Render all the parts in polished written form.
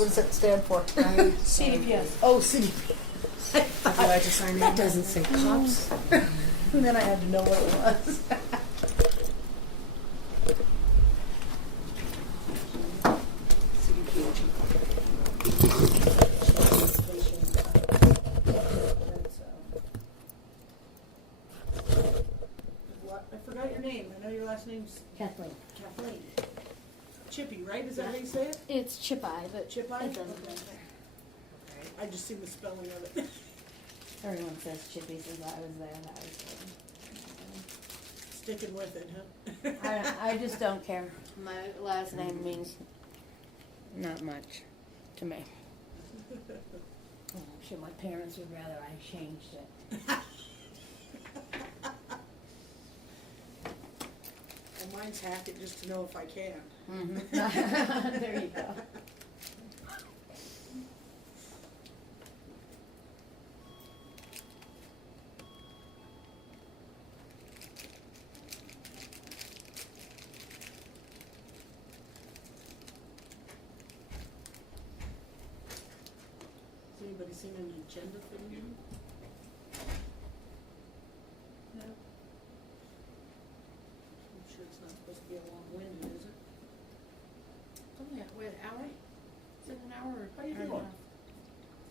What does that stand for? CDPS. Oh, CDP. Would you like to sign in? That doesn't say cops. And then I had to know what it was. What? I forgot your name. I know your last name's Kathleen. Kathleen. Chippy, right? Is that how you say it? It's Chip Eye, but Chip Eye? it doesn't Okay. matter. I just see the spelling of it. Everyone says Chippy, says I was there, that was Sticking with it, huh? there. I just don't care. My last name means not much to me. Oh, I'm sure my parents would rather I changed it. Well, mine's Hackett just to know if I can. Mm-hmm. There you go. Has anybody seen an agenda for the meeting? No? I'm sure it's not supposed to be a long-winded, is it? It's only an hour? Is it an hour or? How you or doing? not?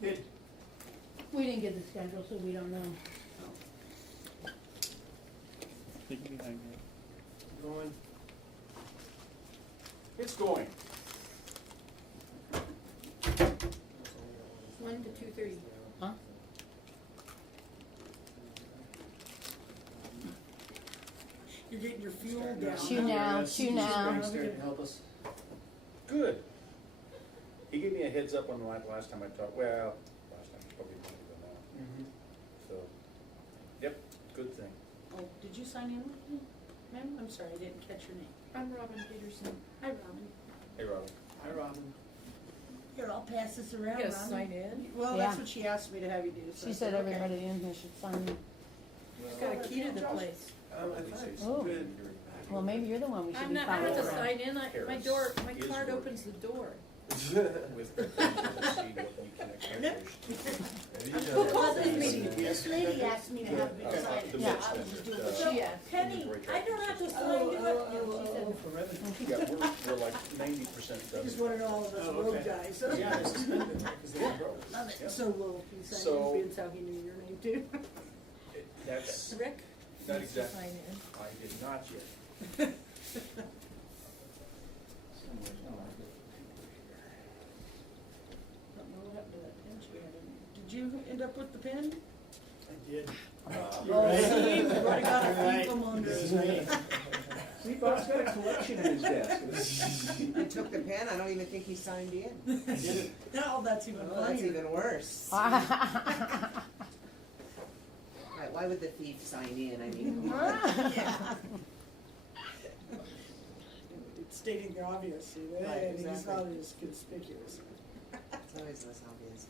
Good. We didn't get the schedule, so we don't know. Going. It's going. 1 to 2:30. Huh? You're getting your fuel down. Shoot now, shoot now. Starting to help us. Good. He gave me a heads up on the last time I talked, well, last time, probably a month ago now. So, yep, good thing. Oh, did you sign in with me? Ma'am, I'm sorry, I didn't catch your name. I'm Robin Peterson. Hi, Robin. Hey, Robin. Hi, Robin. Here, I'll pass this around, You Robin. gotta sign in? Well, Yeah. that's what she asked me to have you do. so She I said okay. everybody in here should sign in. She's got a key to the place. I thought it's Oh. good. Well, maybe you're the one we should I'm be not, I have following to around. sign in, my Paris door, my is card working. opens the door. With the see what we can accomplish. Well, this lady asked me to have you sign it. The Yeah. bits I'll then just do that, it. She asked. Penny, I don't have to sign to it. For revenue. Yeah, we're like 90% done. Just wanted all of us Oh, road okay. guys. Yeah, I suspended it, because they didn't grow. Love it. Yep. So will he sign So- in, that's how he knew your name too. That's Rick? not needs to exactly, sign in. I did not yet. Don't know what happened to that pen she had in there. Did you end up with the pen? I did. Oh, see, you've already got a few from under it. See, Bob's got a collection in his desk. You took the pen, I don't even think he signed in. I did it. No, that's even Oh, that's funnier. even worse. Right, why would the thief sign in, I mean, come on. Yeah. It's stating the obvious, see, Right, and he's exactly. not as conspicuous. It's always less obvious.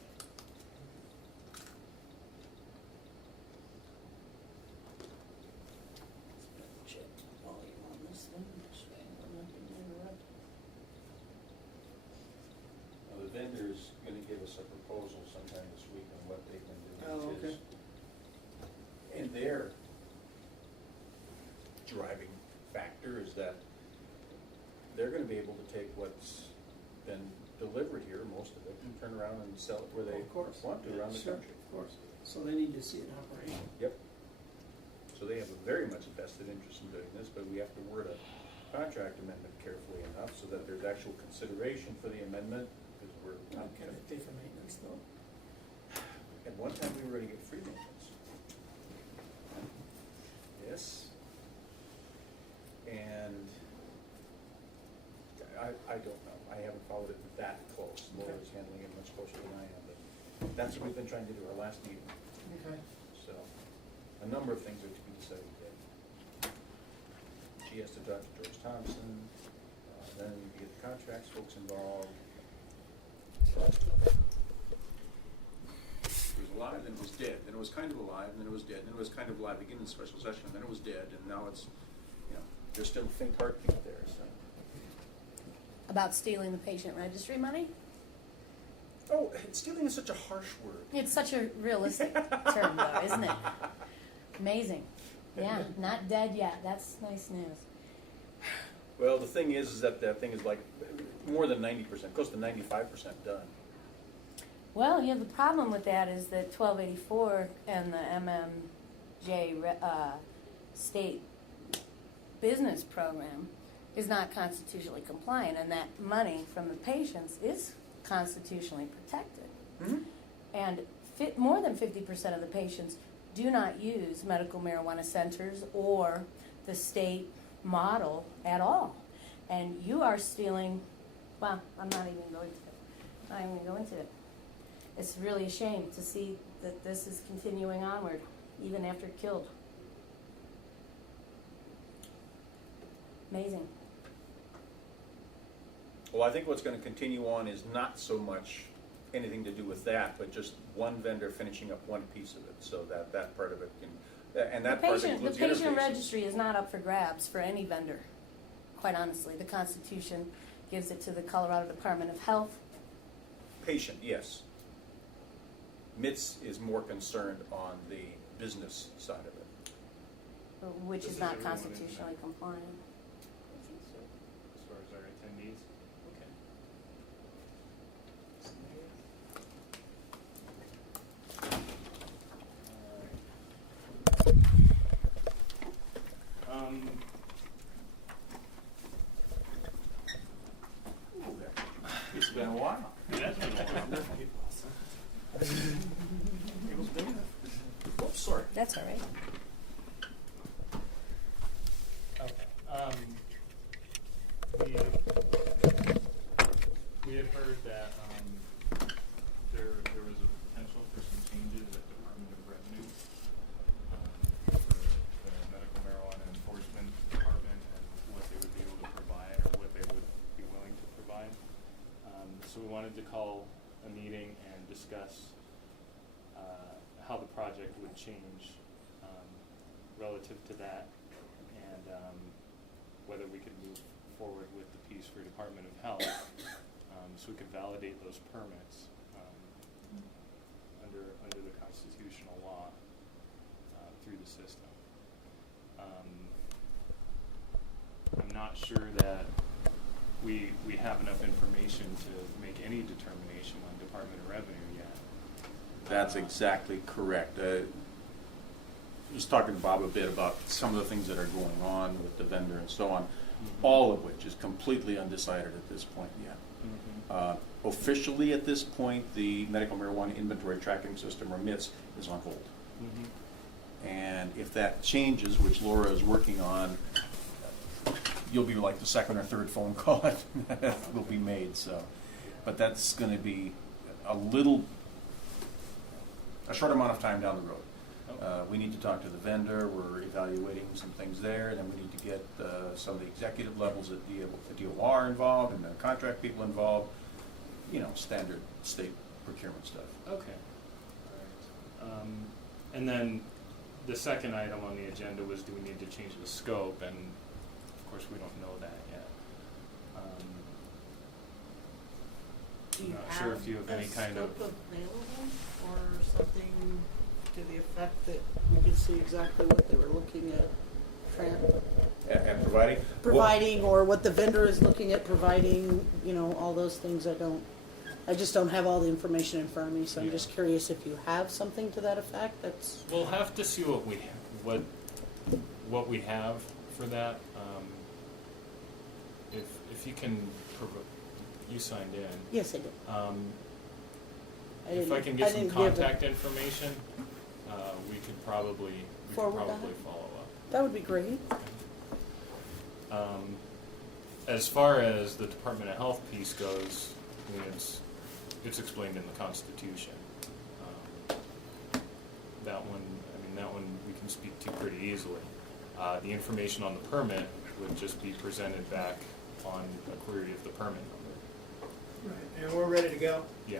Check volume on this thing, so I'm not getting interrupted. Now, the vendor's gonna give us a proposal sometime this week on what they've been doing. Oh, okay. And their driving factor is that they're gonna be able to take what's been delivered here, most of it, and turn around and sell it where they Of course. want to around the Sure, country. of course. So they need to see it in operation. Yep. So they have a very much vested interest in doing this, but we have to word a contract amendment carefully enough so that there's actual consideration for the amendment, because we're Not not gonna pay for maintenance though. at one time, we were gonna get free maintenance. Yes. And I don't know, I haven't followed it that close, Laura's handling it much closer than I am, but that's what we've been trying to do our last meeting, Okay. so. A number of things are to be decided yet. She has to talk to George Thompson, then you get the contracts folks involved. It was alive, then it was dead, then it was kind of alive, and then it was dead, then it was kind of alive again in special session, and then it was dead, and now it's, you know, there's still a faint heartbeat there, so. About stealing the patient registry money? Oh, stealing is such a harsh word. It's such a realistic term, though, isn't it? Amazing. Yeah, not dead yet. That's nice news. Well, the thing is that that thing is like more than 90%, close to 95% done. Well, the problem with that is that 1284 and the MMJ state business program is not constitutionally compliant, and that money from the patients is constitutionally protected. Mm-hmm. And more than 50% of the patients do not use medical marijuana centers or the state model at all. And you are stealing, well, I'm not even going to it. Not even going to go into it. It's really a shame to see that this is continuing onward, even after killed. Amazing. Well, I think what's going to continue on is not so much anything to do with that, but just one vendor finishing up one piece of it, so that that part of it can, and that part includes The patient interfaces. registry is not up for grabs for any vendor, quite honestly. The Constitution gives it to the Colorado Department of Health. Patient, yes. MITS is more concerned on the business side of it. Which This is is not everyone in constitutionally compliant. As far as our attendees? Okay. It's been a while. It has been a while. Oops, sorry. That's all right. Okay. We had heard that there was a potential for some changes at Department of Revenue for the medical marijuana enforcement department and what they would be able to provide or what they would be willing to provide. So we wanted to call a meeting and discuss how the project would change relative to that, and whether we could move forward with the piece for Department of Health, so we could validate those permits under the constitutional law through the system. I'm not sure that we have enough information to make any determination on Department of Revenue yet. That's exactly correct. I was talking to Bob a bit about some of the things that are going on with the vendor and so on, all of which is completely undecided at this point yet. Officially at this point, the medical marijuana inventory tracking system, or MITS, is on hold. And if that changes, which Laura is working on, you'll be like the second or third phone call that will be made. So, but that's going to be a short amount of time down the road. We need to talk to the vendor. We're evaluating some things there, and then we need to get some of the executive levels at the DOR involved and the contract people involved. You know, standard state procurement stuff. Okay. All right. And then the second item on the agenda was, do we need to change the scope? And of course, we don't know that yet. I'm not sure if you have any kind of. scope available or something to the effect that we could see exactly what they were looking at And providing? or what the vendor is looking at providing, all those things. I just don't have all the information in front of me, so I'm Yeah. just curious if you have something to that effect. We'll have to see what we have for that. If you can, you signed in. Yes, I did. If I can get some contact information, we could probably Forward that? follow up. That would be great. As far as the Department of Health piece goes, I mean, it's explained in the Constitution. That one we can speak to pretty easily. The information on the permit would just be presented back on a query of the permit number. Right, and we're ready to go. Yeah.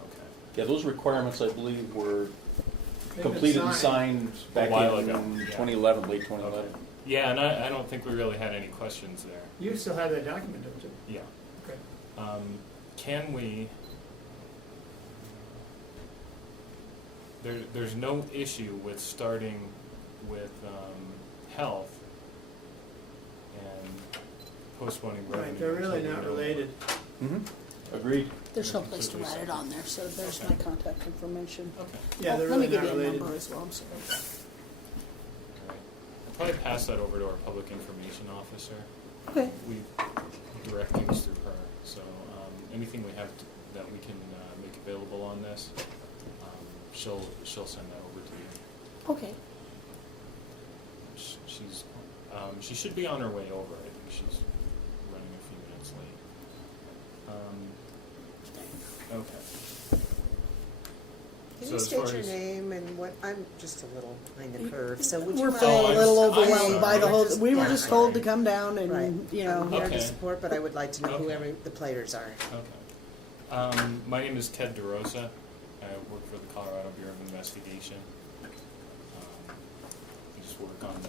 Okay. Yeah, those requirements, I believe, were They've been completed and signed back while in ago, yeah. 2011, late 2011. Okay. Yeah, and I don't think we really had any questions there. You still have that document, don't you? Yeah. Okay. Can we, there's no issue with starting with health and postponing revenue. Right, they're really until we not know related. Agreed. There's no place to write it on there, so there's my contact information. what- Okay. Yeah, Oh, they're let me really give not you a related. number as well, I'm sorry. Alright. I'll probably pass that over to our public information officer. Okay. We direct things through her, so anything we have that we can make available on this, she'll send that over to you. Okay. She should be on her way over. I think she's running a few minutes late. Okay. Can So you as far state your as- name and what, I'm just a little behind the curve, so would you We're mind? feeling a I'm little sorry. overwhelmed by the whole, we were Yeah, just told to right. come down Right. and, you I'm know, here Okay. to support, but I would like to know Okay. whoever the players are. Okay. My name is Ted DeRosa. I work for the Colorado Bureau of Investigation. I just work on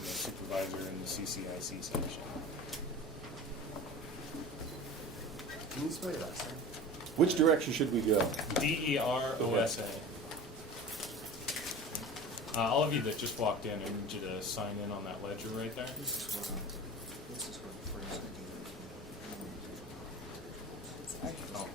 the supervisor in the CCIC section. Can you spell your last name? Which direction should we go? DEROSA. All of you that just walked in, I need you to sign in on that ledger right there. This is what the phrase I do. Oh.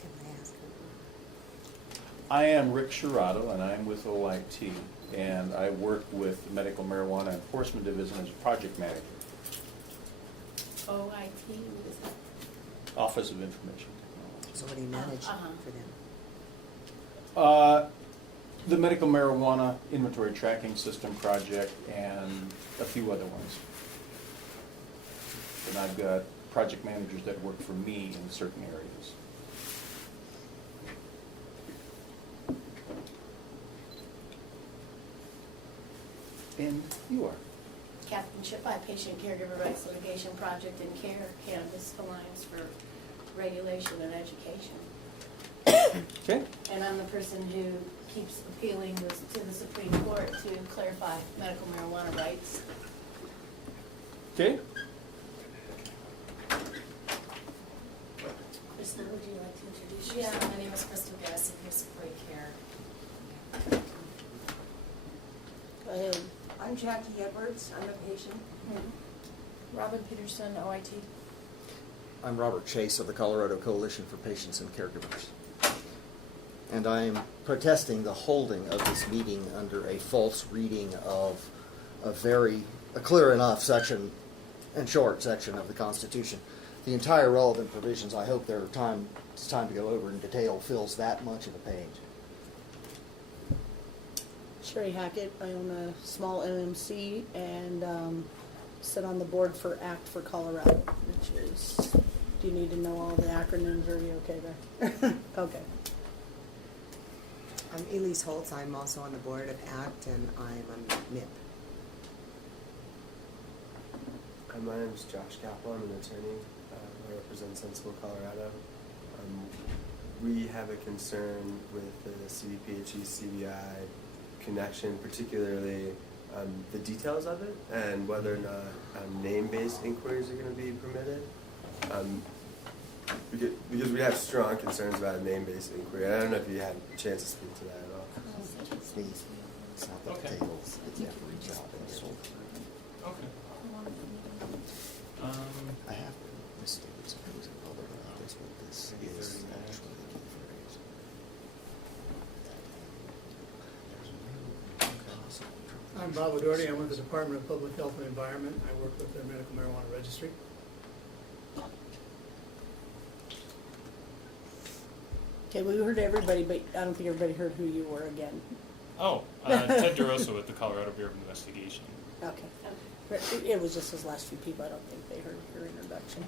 Can I ask? I am Rick Sherrato, and I'm with OIT, and I work with the Medical Marijuana Enforcement Division as a project manager, OIT, what is that? Office of Information Technology. So what do you manage Uh-huh. for them? The Medical Marijuana Inventory Tracking System project and a few other ones. And I've got project managers that work for me in certain areas. And you are? Captain Chipeye, Patient Caregiver Rights Litigation Project and Care Cannabis Alliance for Regulation and Education. Okay. And I'm the person who keeps appealing this to the Supreme Court to clarify medical marijuana rights. Okay. Krista, would you like to introduce Yeah, yourself? my name is Crystal Gaddis, I'm here support care. Go ahead. I'm Jackie Edwards, I'm a patient. Robin Peterson, OIT. I'm Robert Chase of the Colorado Coalition for Patients and Caregivers. And I am protesting the holding of this meeting under a false reading of a clear enough section and short section of the Constitution. The entire relevant provisions, I hope it's time to go over in detail, fills that much of a page. Sherry Hackett, I own a small MMC and sit on the board for Act for Colorado, which is, do you need to know all the acronyms, or are you okay there? Okay. I'm Elise Holtz, I'm also on the board of ACT, and I'm a MIP. My name is Josh Kaplan, I'm an attorney. I represent Sensible, Colorado. We have a concern with the CDPHE CBI connection, particularly the details of it and whether or not name-based inquiries are going to be permitted. Because we have strong concerns about a name-based inquiry. I don't know if you had a chance to speak to that at all. Please, it's not the Okay. tables, it's every job in this whole. Okay. I have misstated some things in public about this, but this is actually the key phrase. There's no possible truth. I'm Bob O'Doherty, I'm with the Department of Public Health and Environment. I work with the Medical Marijuana Registry. Okay, we heard everybody, but I don't think everybody heard who you were again. Ted DeRosa with the Colorado Bureau of Investigation. Okay. It was just his last few people, I don't think they heard your introduction.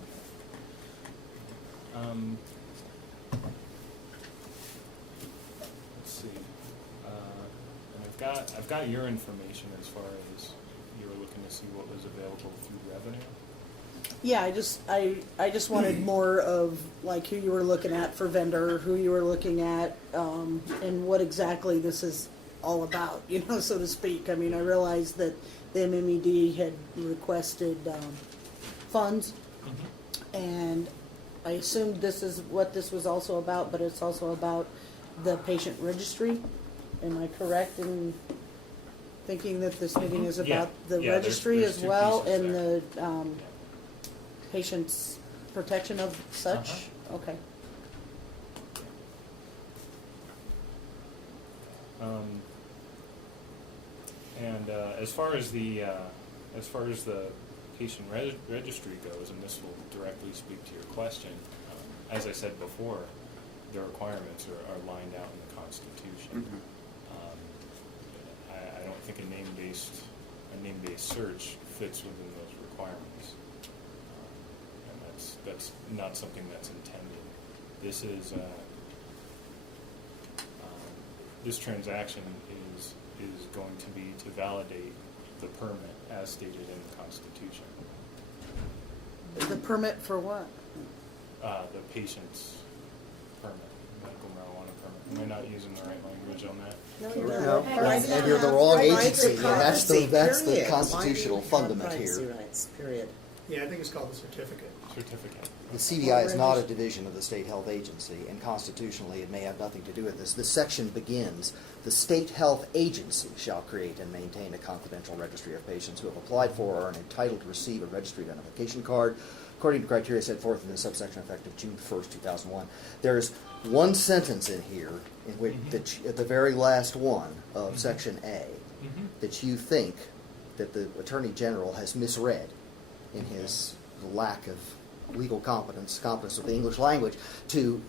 Let's see. And I've got your information as far as you were looking to see what was available through revenue. Yeah, I just wanted more of like who you were looking at for vendor, who you were looking at, and what exactly this is all about, so to speak. I mean, I realized that the MMED had requested funds, and I assumed this is what this was also about, but it's also about the patient registry. Am I correct in thinking that this meeting is Yeah. about the Yeah, registry there's as two well, pieces and there. the patient's protection of such? Okay. And as far as the patient registry goes, and this will directly speak to your question, as I said before, the requirements are lined out in the Constitution. I don't think a name-based search fits within those requirements, and that's not something that's intended. This is this transaction is going to be to validate the permit as stated in the Constitution. The permit for what? The patient's permit, medical marijuana permit. Am I not using the right language on that? No, you're No, not. and you're the wrong Rights agency, to and that's the privacy, period. constitutional Why do you have fundament privacy here. rights, period. Yeah, I think it's called the certificate. Certificate. The CBI is not a division of the state health agency, and constitutionally it may have nothing to do with this. This section begins, the state health agency shall create and maintain a confidential registry of patients who have applied for or are entitled to receive a registry identification card according to criteria set forth in the subsection effective June 1st, 2001. There's one sentence in here in which at the very last one of section A that you think that the Attorney General has misread in his lack of legal competence with the English language to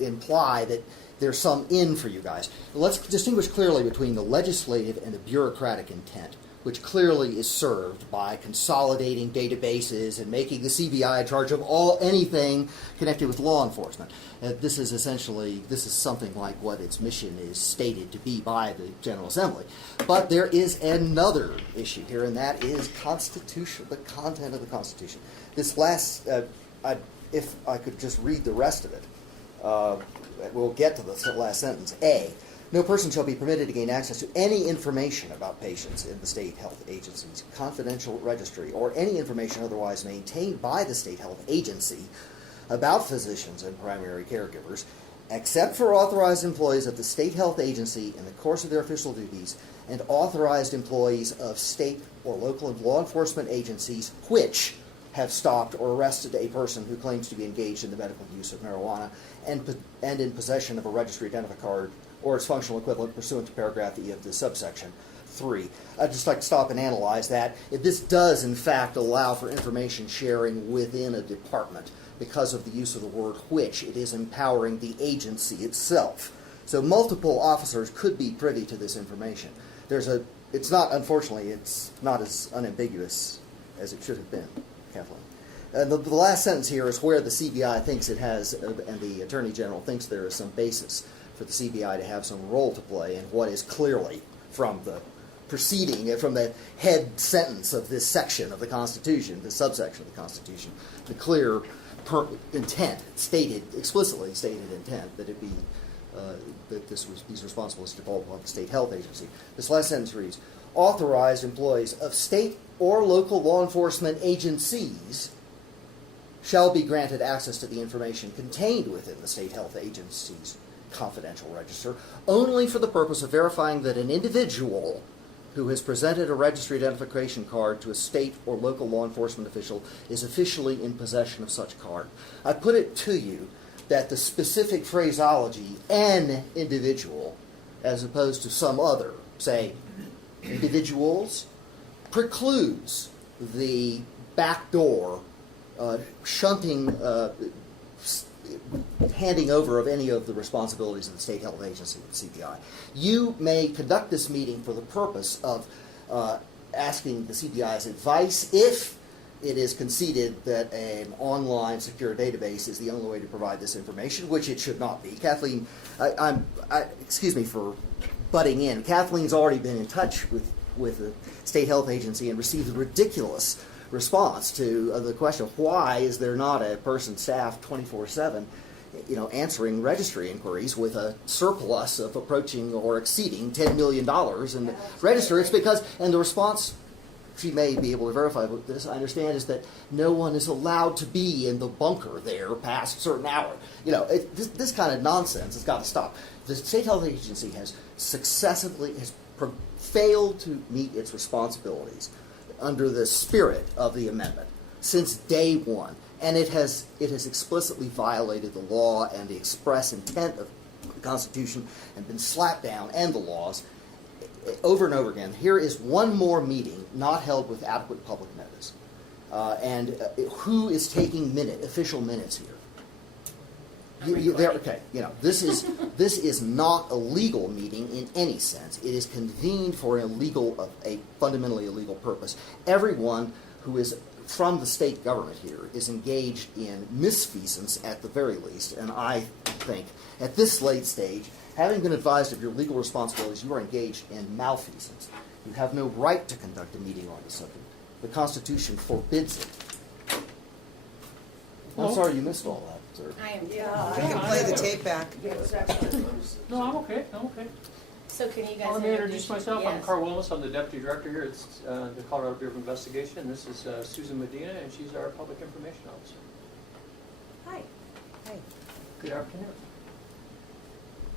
imply that there's some in for you guys. Let's distinguish clearly between the legislative and the bureaucratic intent, which clearly is served by consolidating databases and making the CBI in charge of anything connected with law enforcement. This is something like what its mission is stated to be by the General Assembly. But there is another issue here, and that is the content of the Constitution. This last, if I could just read the rest of it, we'll get to the last sentence. A, no person shall be permitted to gain access to any information about patients in the state health agency's confidential registry or any information otherwise maintained by the state health agency about physicians and primary caregivers, except for authorized employees of the state health agency in the course of their official duties and authorized employees of state or local law enforcement agencies which have stopped or arrested a person who claims to be engaged in the medical use of marijuana and in possession of a registry identification card or its functional equivalent pursuant to paragraph E of the subsection 3. I'd just like to stop and analyze that. If this does, in fact, allow for information sharing within a department because of the use of the word which, it is empowering the agency itself. So multiple officers could be privy to this information. Unfortunately, it's not as unambiguous as it should have been, Kathleen. The last sentence here is where the CBI thinks it has, and the Attorney General thinks there is some basis for the CBI to have some role to play in what is clearly from the from the head sentence of this section of the Constitution, the subsection of the Constitution, the clear intent, explicitly stated intent that it be that these responsibilities devolve upon the state health agency. This last sentence reads: authorized employees of state or local law enforcement agencies shall be granted access to the information contained within the state health agency's confidential register only for the purpose of verifying that an individual who has presented a registry identification card to a state or local law enforcement official is officially in possession of such card. I put it to you that the specific phraseology, an individual, as opposed to some other, say, individuals, precludes the backdoor shunting, handing over of any of the responsibilities of the state health agency, the CBI. You may conduct this meeting for the purpose of asking the CBI's advice if it is conceded that an online secure database is the only way to provide this information, which it should not be. Kathleen, excuse me for butting in. Kathleen's already been in touch with the state health agency and received a ridiculous response to the question of why is there not a person staffed 24/7 answering registry inquiries with a surplus of approaching or exceeding $10 million in the register. It's because, and the response, she may be able to verify with this, I understand, is that no one is allowed to be in the bunker there past a certain hour. This kind of nonsense has got to stop. The State Health Agency has failed to meet its responsibilities under the spirit of the amendment since day one. And it has explicitly violated the law and the express intent of the Constitution and been slapped down, and the laws, over and over again. Here is one more meeting not held with adequate public notice. Who is taking official minutes here? This is not a legal meeting in any sense. It is convened for a fundamentally illegal purpose. Everyone who is from the state government here is engaged in misfeasance at the very least, and I think at this late stage, having been advised of your legal responsibilities, you are engaged in malfeasance. You have no right to conduct a meeting on the subject. The Constitution forbids it. I'm sorry you missed all that, sir. I am. I can play the tape back. No, I'm okay. So can you guys Let me introduce myself. I'm Yes. Carl Willis. I'm the deputy director here at the Colorado Bureau of Investigation. This is Susan Medina, and she's our public information officer. Hi. Good afternoon.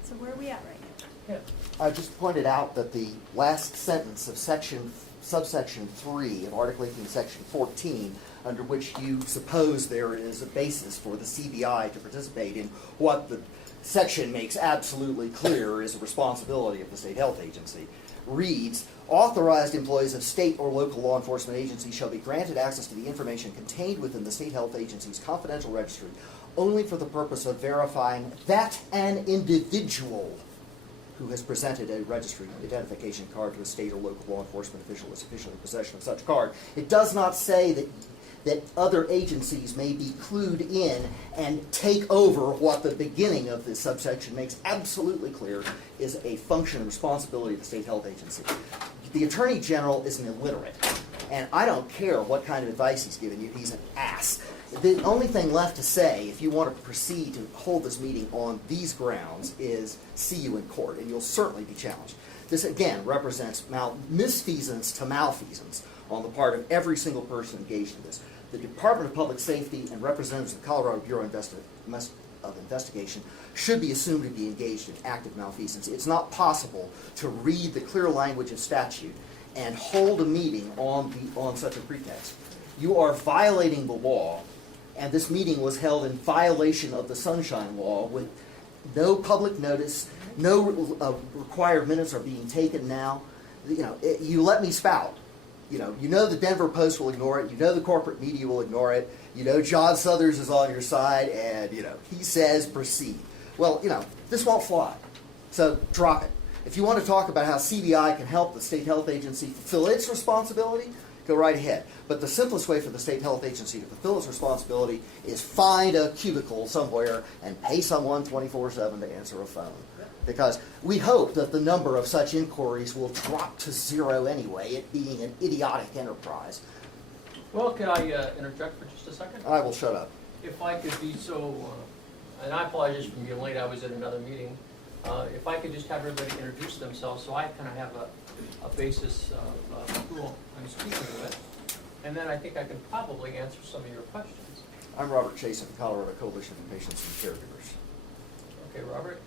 So where are we at right now? Yeah. I just pointed out that the last sentence of subsection 3 of Article 18, Section 14, under which you suppose there is a basis for the CBI to participate in what the section makes absolutely clear is a responsibility of the State Health Agency, reads, authorized employees of state or local law enforcement agencies shall be granted access to the information contained within the State Health Agency's confidential registry only for the purpose of verifying that an individual who has presented a registry identification card to a state or local law enforcement official is officially in possession of such card. It does not say that other agencies may be clued in and take over what the beginning of this subsection makes absolutely clear is a function and responsibility of the State Health Agency. The Attorney General is an illiterate, and I don't care what kind of advice he's giving you, he's an ass. The only thing left to say, if you want to proceed to hold this meeting on these grounds, is see you in court, and you'll certainly be challenged. This, again, represents misfeasance to malfeasance on the part of every single person engaged in this. The Department of Public Safety and representatives of the Colorado Bureau of Investigation should be assumed to be engaged in active malfeasance. It's not possible to read the clear language of statute and hold a meeting on such a pretext. You are violating the law, and this meeting was held in violation of the Sunshine Law with no public notice, no required minutes are being taken now. You let me spout. You know the Denver Post will ignore it. You know the corporate media will ignore it. You know John Suthers is on your side, and he says proceed. Well, this won't fly. So drop it. If you want to talk about how CBI can help the State Health Agency fulfill its responsibility, go right ahead. But the simplest way for the State Health Agency to fulfill its responsibility is find a cubicle somewhere and pay someone 24/7 to answer a phone. Because we hope that the number of such inquiries will drop to zero anyway, it being an idiotic enterprise. Well, could I interject for just a second? I will shut up. If I could be so, and I apologize for being late, I was at another meeting. If I could just have everybody introduce themselves so I kind of have a basis of who I'm speaking with. And then I think I can probably answer some of your questions. I'm Robert Chase of the Colorado Coalition for Patients and Caregivers. Okay, Robert?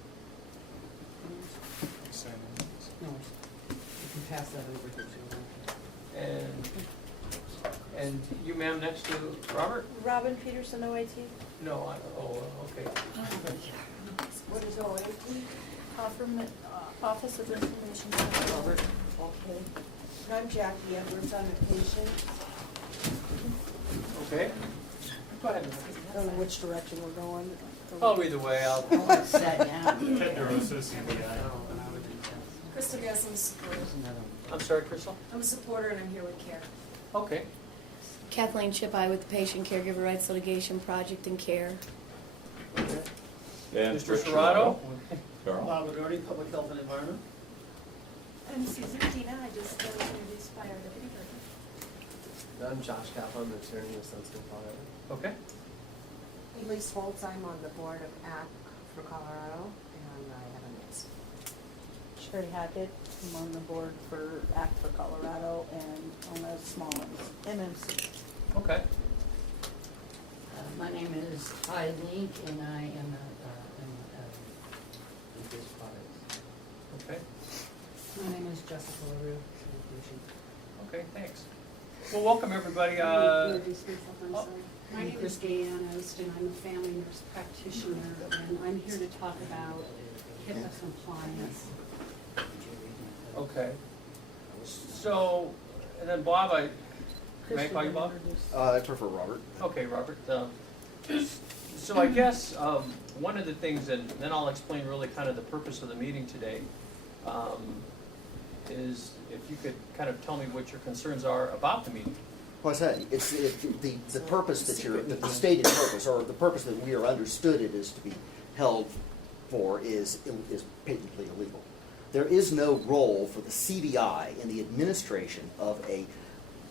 No, you can pass that over to Joe. And you, ma'am, next to Robert? Robin Peterson, OAT. No, okay. What is OAT? Office of Information Technology. Robert? Okay. And I'm Jackie Edwards, I'm a patient. Okay. Go ahead. I don't know which direction we're going. Oh, either way, I'll. Sat down. Ted DeRosa, CBI. Crystal Guess, I'm a supporter. I'm sorry, Crystal? I'm a supporter and I'm here with CARE. Okay. Kathleen Chipai with the Patient Caregiver Rights Litigation Project and CARE. And Mr. Serrato? Carl? Bob Adorni, Public Health and Environment. I'm Susan Medina, I just was introduced by our deputy director. I'm Josh Kaplan, the attorney of Sunset, Colorado. Okay. Elise Holtz, I'm on the board of ACT for Colorado, and I have a miss. Sherry Hackett, I'm on the board for Act for Colorado and on a small MMC. Okay. My name is Ty Link, and I am a this product. Okay. My name is Jessica LaRue. Okay, thanks. Well, welcome everybody. Introduce myself, I'm oh. sorry. My name is Gayanne Ost, and I'm a family nurse practitioner, and I'm here to talk about HIPAA compliance. Okay. So, and then Bob, may I call you Bob? I prefer Robert. Okay, Robert. So I guess one of the things, and then I'll explain really kind of the purpose of the meeting today, is if you could kind of tell me what your concerns are about the meeting. Well, I said, the purpose that the stated purpose, or the purpose that we are understood it is to be held for is patently illegal. There is no role for the CBI in the administration of a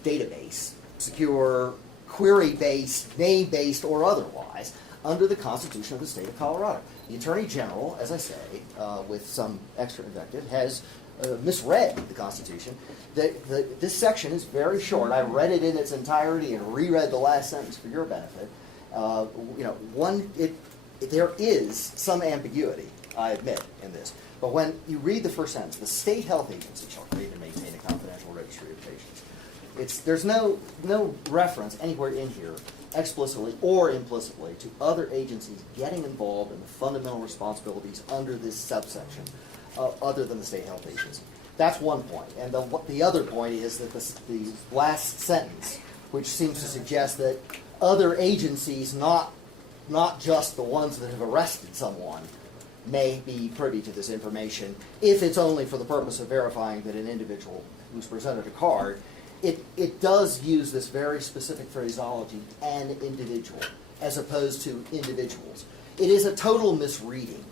database, secure, query-based, name-based, or otherwise, under the Constitution of the state of Colorado. The Attorney General, as I say, with some extra invective, has misread the Constitution. This section is very short. I read it in its entirety and reread the last sentence for your benefit. There is some ambiguity, I admit, in this. But when you read the first sentence, the state health agency shall create and maintain a confidential registry of patients. There's no reference anywhere in here, explicitly or implicitly, to other agencies getting involved in the fundamental responsibilities under this subsection, other than the state health agency. That's one point. And the other point is that the last sentence, which seems to suggest that other agencies, not just the ones that have arrested someone, may be privy to this information, if it's only for the purpose of verifying that an individual who's presented a card. It does use this very specific phraseology, an individual, as opposed to individuals. It is a total misreading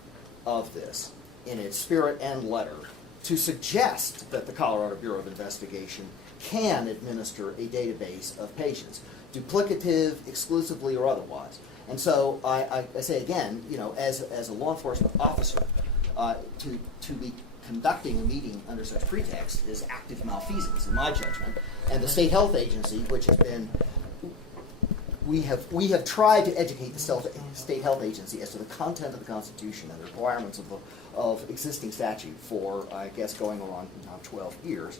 of this in its spirit and letter to suggest that the Colorado Bureau of Investigation can administer a database of patients, duplicative, exclusively, or otherwise. And so I say again, as a law enforcement officer, to be conducting a meeting under such pretext is active malfeasance, in my judgment. And the state health agency, which has been, we have tried to educate the state health agency as to the content of the Constitution and the requirements of existing statute for, I guess, going on now 12 years,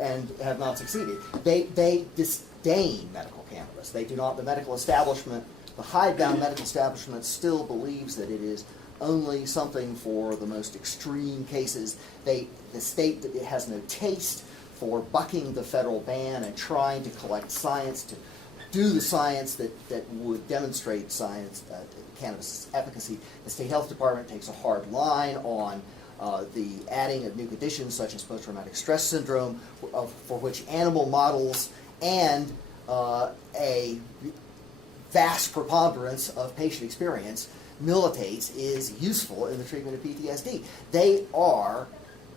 and have not succeeded. They disdain medical cannabis. They do not. The medical establishment, the hidebound medical establishment, still believes that it is only something for the most extreme cases. The state has no taste for bucking the federal ban and trying to collect science, to do the science that would demonstrate cannabis efficacy. The state health department takes a hard line on the adding of new conditions such as post-traumatic stress syndrome, for which animal models and a vast preponderance of patient experience militates is useful in the treatment of PTSD. They are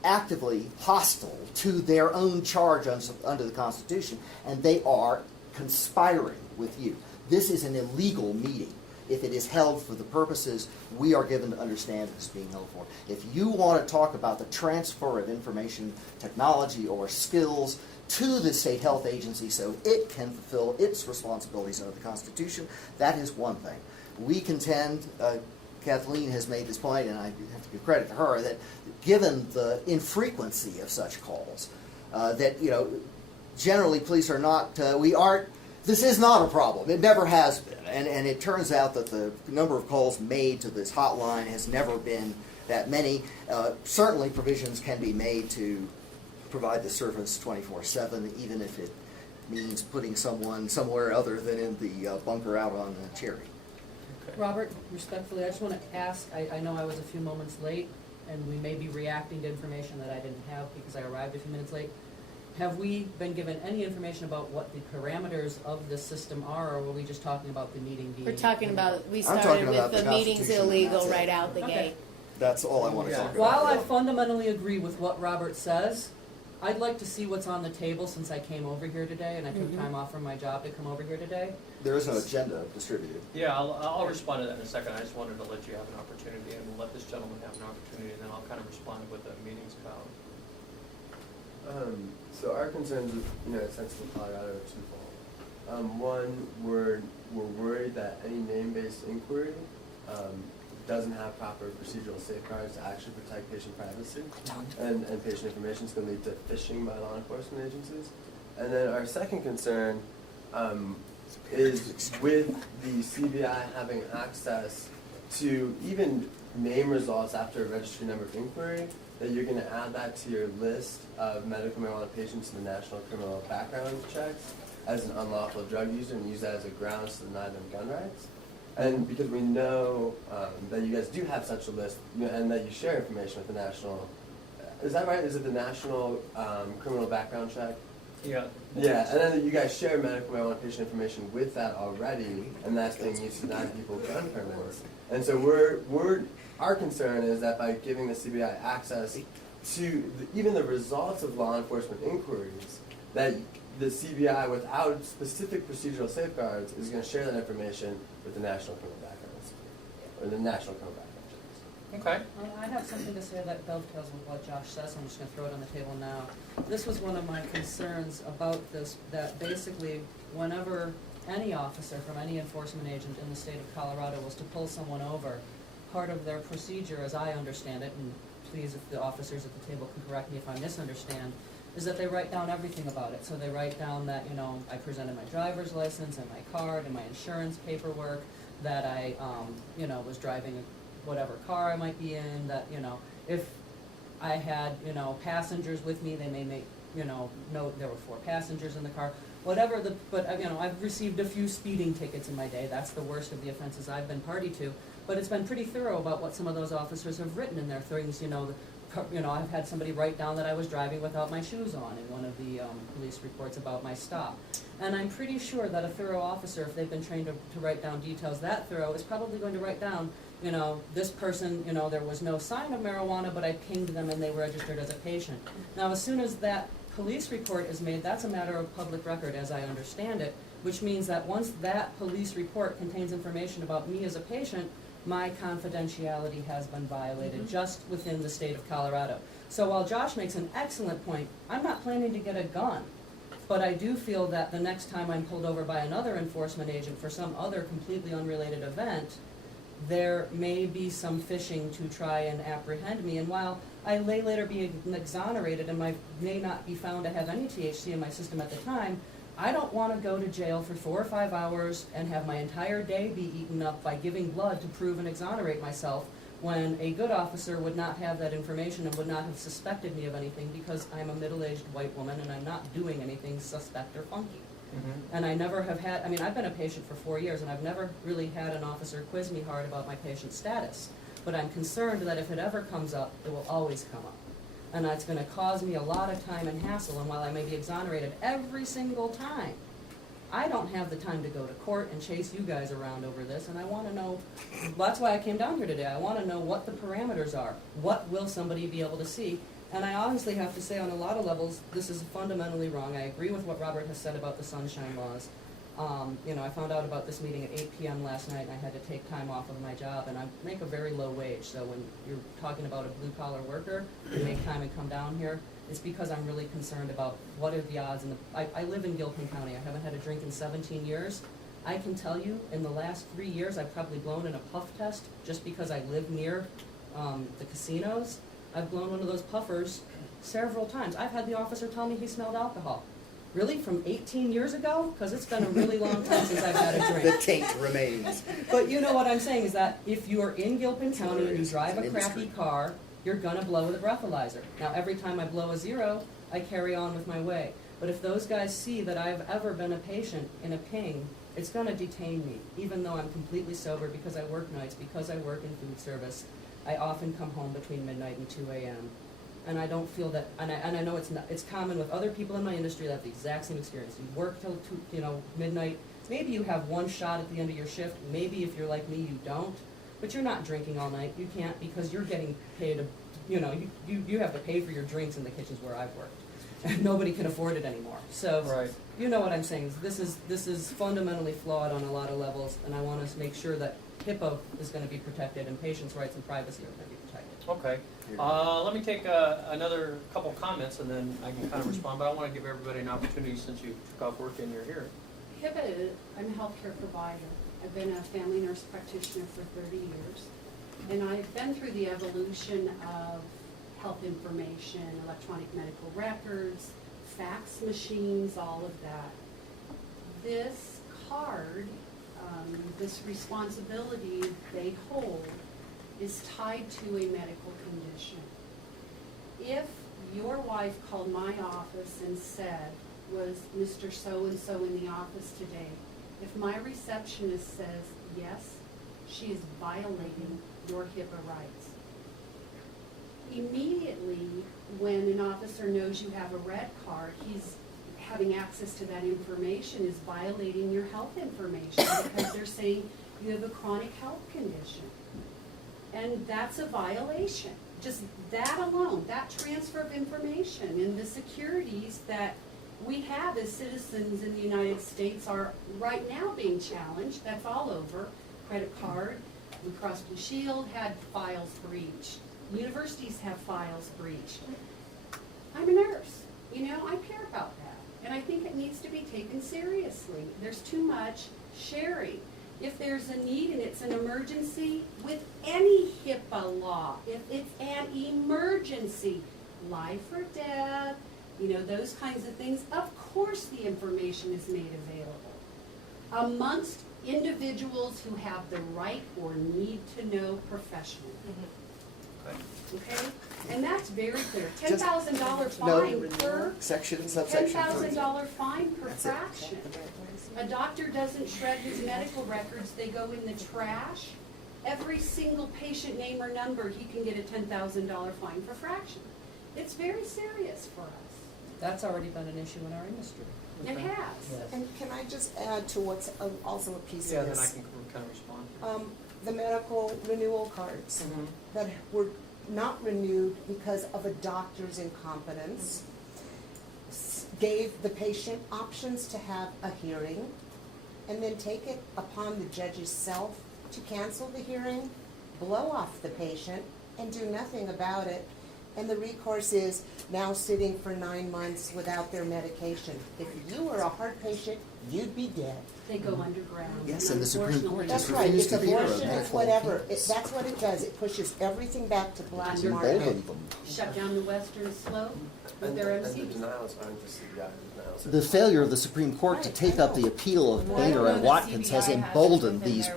actively hostile to their own charge under the Constitution, and they are conspiring with you. This is an illegal meeting if it is held for the purposes we are given to understand it is being held for. If you want to talk about the transfer of information technology or skills to the state health agency so it can fulfill its responsibilities under the Constitution, that is one thing. We contend, Kathleen has made this point, and I have to give credit to her, that given the infrequency of such calls, that, generally police are not, this is not a problem. It never has been. And it turns out that the number of calls made to this hotline has never been that many. Certainly provisions can be made to provide the service 24/7, even if it means putting someone somewhere other than in the bunker out on the Cherry. Robert, respectfully, I just want to ask, I know I was a few moments late, and we may be reacting to information that I didn't have because I arrived a few minutes late. Have we been given any information about what the parameters of the system are, or were we just talking about the meeting being? We're talking about, we I'm talking started about with the the meeting's Constitution, illegal that's it. right out the Okay. gate. That's all I want to talk about. While I fundamentally agree with what Robert says, I'd like to see what's on the table since I came over here today and I took time off from my job to come over here today. There is an agenda distributed. Yeah, I'll respond to that in a second. I just wanted to let you have an opportunity, and we'll let this gentleman have an opportunity, and then I'll kind of respond to what the meeting's about. So our concerns with, Central Colorado are twofold. One, we're worried that any name-based inquiry doesn't have proper procedural safeguards to actually protect patient privacy and patient information. It's going to lead to phishing by law enforcement agencies. And then our second concern is with the CBI having access to even name results after a registry number of inquiry, that you're going to add that to your list of medical marijuana patients in the National Criminal Background Checks as an unlawful drug user and use that as a grounds to deny them gun rights. And because we know that you guys do have such a list, and that you share information with the National, is that right? Is it the National Criminal Background Check? Yeah. Yeah, and then you guys share medical marijuana patient information with that already, and that's being used to deny people gun permits. And so our concern is that by giving the CBI access to even the results of law enforcement inquiries, that the CBI, without specific procedural safeguards, is going to share that information with the National Criminal Background or the National Criminal Background Checks. Okay. I have something to say that dovetails with what Josh says, I'm just gonna throw it on the table now. This was one of my concerns about this, that basically whenever any officer from any enforcement agent in the state of Colorado was to pull someone over, part of their procedure, as I understand it, and please if the officers at the table can correct me if I misunderstand, is that they write down everything about it. So they write down that, I presented my driver's license and my card and my insurance paperwork, that I, was driving whatever car I might be in, that, if I had, passengers with me, they may make, note there were 4 passengers in the car, whatever but I've received a few speeding tickets in my day. That's the worst of the offenses I've been party to. But it's been pretty thorough about what some of those officers have written in their things, I've had somebody write down that I was driving without my shoes on in one of the police reports about my stop. And I'm pretty sure that a thorough officer, if they've been trained to write down details that thorough, is probably going to write down, this person, there was no sign of marijuana, but I pinged them and they were registered as a patient. Now, as soon as that police report is made, that's a matter of public record, as I understand it, which means that once that police report contains information about me as a patient, my confidentiality has been violated just within the state of Colorado. So while Josh makes an excellent point, I'm not planning to get a gun, but I do feel that the next time I'm pulled over by another enforcement agent for some other completely unrelated event, there may be some phishing to try and apprehend me. And while I may later be exonerated and may not be found to have any THC in my system at the time, I don't want to go to jail for 4 or 5 hours and have my entire day be eaten up by giving blood to prove and exonerate myself, when a good officer would not have that information and would not have suspected me of anything, because I'm a middle-aged white woman and I'm not doing anything suspect or funky. And I never have had, I've been a patient for 4 years and I've never really had an officer quiz me hard about my patient status. But I'm concerned that if it ever comes up, it will always come up. And that's going to cause me a lot of time and hassle, and while I may be exonerated every single time, I don't have the time to go to court and chase you guys around over this, and I want to know, that's why I came down here today, I want to know what the parameters are. What will somebody be able to see? And I honestly have to say, on a lot of levels, this is fundamentally wrong. I agree with what Robert has said about the sunshine laws. I found out about this meeting at 8 p.m. last night, and I had to take time off of my job, and I make a very low wage. So when you're talking about a blue-collar worker who make time and come down here, it's because I'm really concerned about what are the odds. I live in Gilpin County. I haven't had a drink in 17 years. I can tell you, in the last 3 years, I've probably blown in a puff test just because I live near the casinos. I've blown one of those puffers several times. I've had the officer tell me he smelled alcohol. Really? From 18 years ago? Because it's been a really long time since I've had a drink. The taint remains. But you know what I'm saying is that if you're in Gilpin County and you drive a crappy car, you're gonna blow with a breathalyzer. Now, every time I blow a 0, I carry on with my way. But if those guys see that I've ever been a patient in a ping, it's gonna detain me, even though I'm completely sober, because I work nights, because I work in food service. I often come home between midnight and 2 a.m. And I don't feel that, and I know it's common with other people in my industry that have the exact same experience. You work till midnight. Maybe you have one shot at the end of your shift. Maybe if you're like me, you don't. But you're not drinking all night. You can't, because you're getting paid. You have to pay for your drinks in the kitchens where I've worked. and nobody can afford it anymore. So, Right. you know what I'm saying, this is fundamentally flawed on a lot of levels, and I want us to make sure that HIPAA is gonna be protected and patients' rights and privacy are gonna be protected. Okay. Let me take another couple comments and then I can kind of respond, but I want to give everybody an opportunity since you took off work and you're here. HIPAA, I'm a healthcare provider. I've been a family nurse practitioner for 30 years. And I've been through the evolution of health information, electronic medical records, fax machines, all of that. This card, this responsibility they hold is tied to a medical condition. If your wife called my office and said, was Mr. So-and-so in the office today? If my receptionist says, yes, she is violating your HIPAA rights. Immediately, when an officer knows you have a red card, he's having access to that information is violating your health information because they're saying you have a chronic health condition. And that's a violation. Just that alone, that transfer of information and the securities that we have as citizens in the United States are right now being challenged. That's all over. Credit card, Blue Cross Blue Shield had files breached. Universities have files breached. I'm a nurse. You know, I care about that. And I think it needs to be taken seriously. There's too much sharing. If there's a need and it's an emergency, with any HIPAA law, if it's an emergency, life or death, you know, those kinds of things, of course the information is made available amongst individuals who have the right or need to know professionally. Okay? And that's very clear. $10,000 fine per Section, subsection. $10,000 fine per fraction. A doctor doesn't shred his medical records, they go in the trash. Every single patient name or number, he can get a $10,000 fine for fraction. It's very serious for us. That's already been an issue in our industry. It has. Yes. And can I just add to what's also a piece Yeah, of then I this? can kind of respond. The medical renewal cards Mhm. that were not renewed because of a doctor's incompetence, gave the patient options to have a hearing, and then take it upon the judge's self to cancel the hearing, blow off the patient, and do nothing about it. And the recourse is now sitting for 9 months without their medication. If you were a heart patient, you'd be dead. They go underground. Yes, and the Supreme Court That's just right, refused it's to hear a abortion, it's medical whatever, appeals. that's what it does, it pushes everything back to black It's market. emboldened them. Shut down the western slope with their And the MCs. denials aren't just CBI, the denials are. The failure of the Supreme Court to take up the appeal of Boehner and Watkins has emboldened these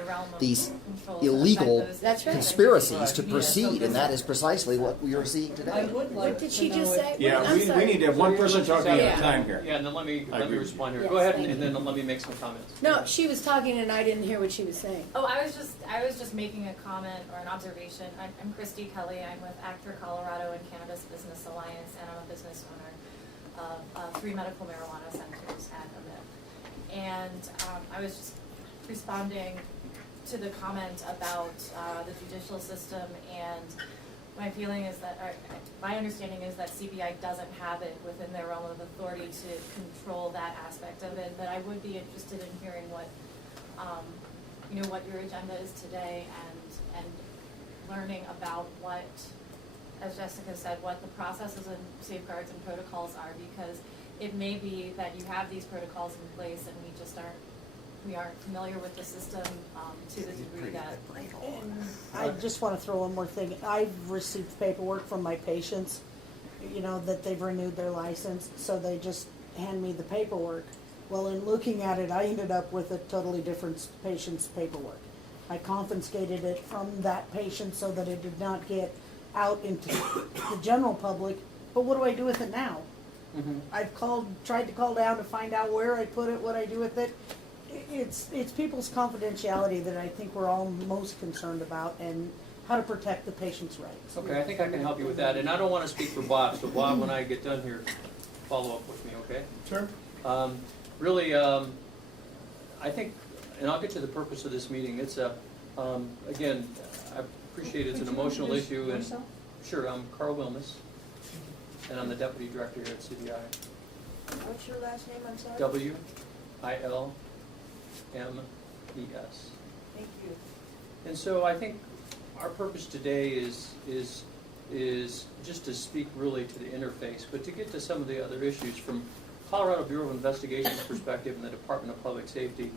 illegal That's right. conspiracies to proceed, and that is precisely what we are seeing I today. would like What did to she know just if- say? Yeah, I'm we sorry. need to have one person talking at Yeah. a time here. Yeah, and then let me I agree. respond here. Yes, Go ahead thank and you. then let me make some comments. No, she was talking and I didn't hear what she was saying. Oh, I was just making a comment or an observation. I'm Christy Kelly. I'm with Act for Colorado and Cannabis Business Alliance, and I'm a business owner of 3 medical marijuana centers at AMIP. And I was just responding to the comment about the judicial system, and my feeling is that, or my understanding is that CBI doesn't have it within their realm of authority to control that aspect of it. But I would be interested in hearing what, you know, what your agenda is today, and learning about what, as Jessica said, what the processes and safeguards and protocols are, because it may be that you have these protocols in place and we aren't familiar with the system to the degree that. I just want to throw one more thing. I've received paperwork from my patients, you know, that they've renewed their license, so they just hand me the paperwork. Well, in looking at it, I ended up with a totally different patient's paperwork. I confiscated it from that patient so that it did not get out into the general public. But what do I do with it now? I've tried to call down to find out where I put it, what I do with it. It's people's confidentiality that I think we're all most concerned about, and how to protect the patient's rights. Okay, I think I can help you with that, and I don't want to speak for Bob, so Bob, when I get done here, follow up with me, okay? Sure. Really, I think, and I'll get to the purpose of this meeting. It's again, I appreciate it's an emotional issue, and sure, I'm Carl Wilmus. and I'm the Deputy Director here at CBI. What's your last name, I'm sorry? WILMES. Thank you. And so I think our purpose today is just to speak really to the interface, but to get to some of the other issues from Colorado Bureau of Investigation's perspective and the Department of Public Safety.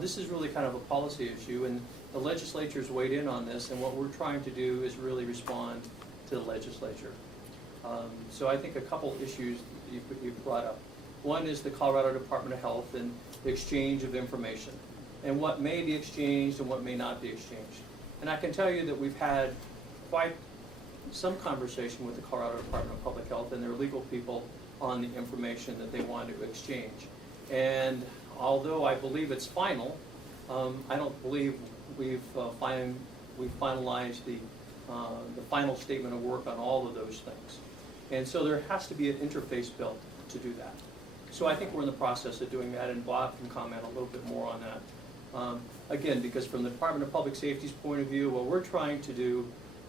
This is really kind of a policy issue, and the legislature's weighed in on this, and what we're trying to do is really respond to the legislature. So I think a couple issues you brought up. One is the Colorado Department of Health and the exchange of information, and what may be exchanged and what may not be exchanged. And I can tell you that we've had quite some conversation with the Colorado Department of Public Health and their legal people on the information that they want to exchange. And although I believe it's final, I don't believe we've finalized the final statement of work on all of those things. And so there has to be an interface built to do that. So I think we're in the process of doing that, and Bob can comment a little bit more on that. Again, because from the Department of Public Safety's point of view, what we're trying to do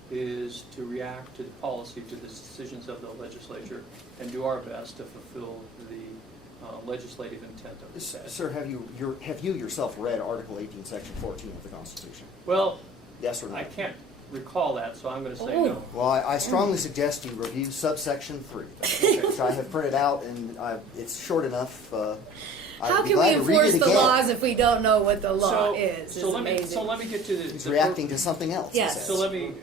is to react to the policy, to the decisions of the legislature, and do our best to fulfill the legislative intent of the statute. Sir, have you yourself read Article 18, Section 14 of the Constitution? Well, yes or no? I can't recall that, so I'm going to say no. Well, I strongly suggest you review subsection 3, which I have printed out, and it's short enough. How can we enforce the laws if we don't know what the law is? So let me get to the. He's reacting to something else. Yes. So let me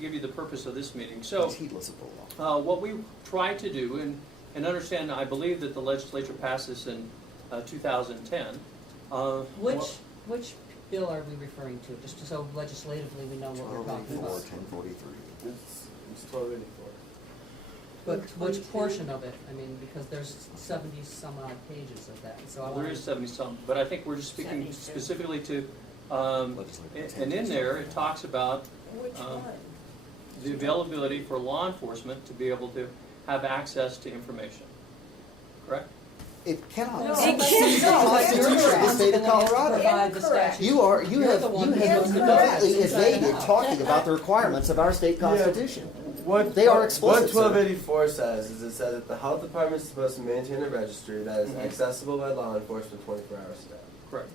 give you the purpose of this meeting. So he's heedless of the law. what we try to do, and understand, I believe that the legislature passed this in 2010. Which bill are we referring to? Just so legislatively we know what we're talking 1284, about. 1043. It's 1284. But which portion of it? I mean, because there's 70 some odd pages of that. So I There want is 70 some, but I think we're just speaking 72. specifically to, and in there it talks about Which one? the availability for law enforcement to be able to have access to information. Correct? It cannot. No, It's it the can't. Constitution of the state of Colorado. provide the statute. You have You're the one who's completely supposed to evaded decide. talking about the requirements of our state constitution. They are explicit, What sir. 1284 says is it says that the health department is supposed to maintain a registry that is accessible by law enforcement 24 hours a day. Correct.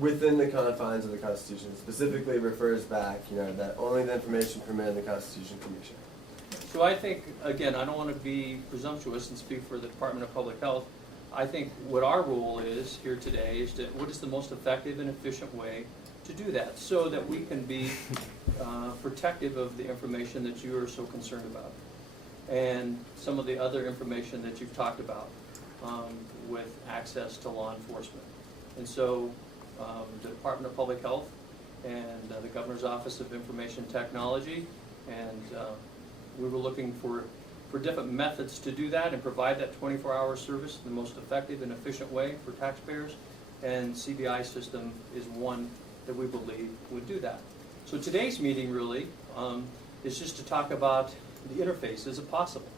Within the confines of the Constitution. Specifically refers back, that only the information permitted in the Constitution can be shared. So I think, again, I don't want to be presumptuous and speak for the Department of Public Health. I think what our role is here today is what is the most effective and efficient way to do that, so that we can be protective of the information that you are so concerned about, and some of the other information that you've talked about with access to law enforcement. And so the Department of Public Health and the Governor's Office of Information Technology, and we were looking for different methods to do that and provide that 24-hour service in the most effective and efficient way for taxpayers, and CBI system is one that we believe would do that. So today's meeting really is just to talk about the interface. Is it possible?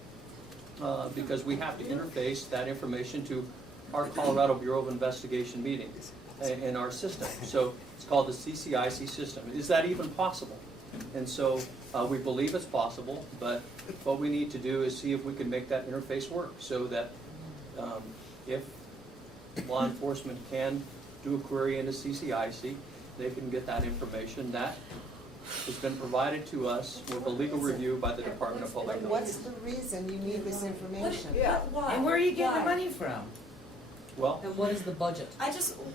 Because we have to interface that information to our Colorado Bureau of Investigation meeting in our system. So it's called the CCIC system. Is that even possible? And so we believe it's possible, but what we need to do is see if we can make that interface work, so that if law enforcement can do a query into CCIC, they can get that information that has been provided to us with a legal review by the Department of Public Health. What's the reason you need this information? Why? And where are you getting the Why? money from? Well, And what is the budget?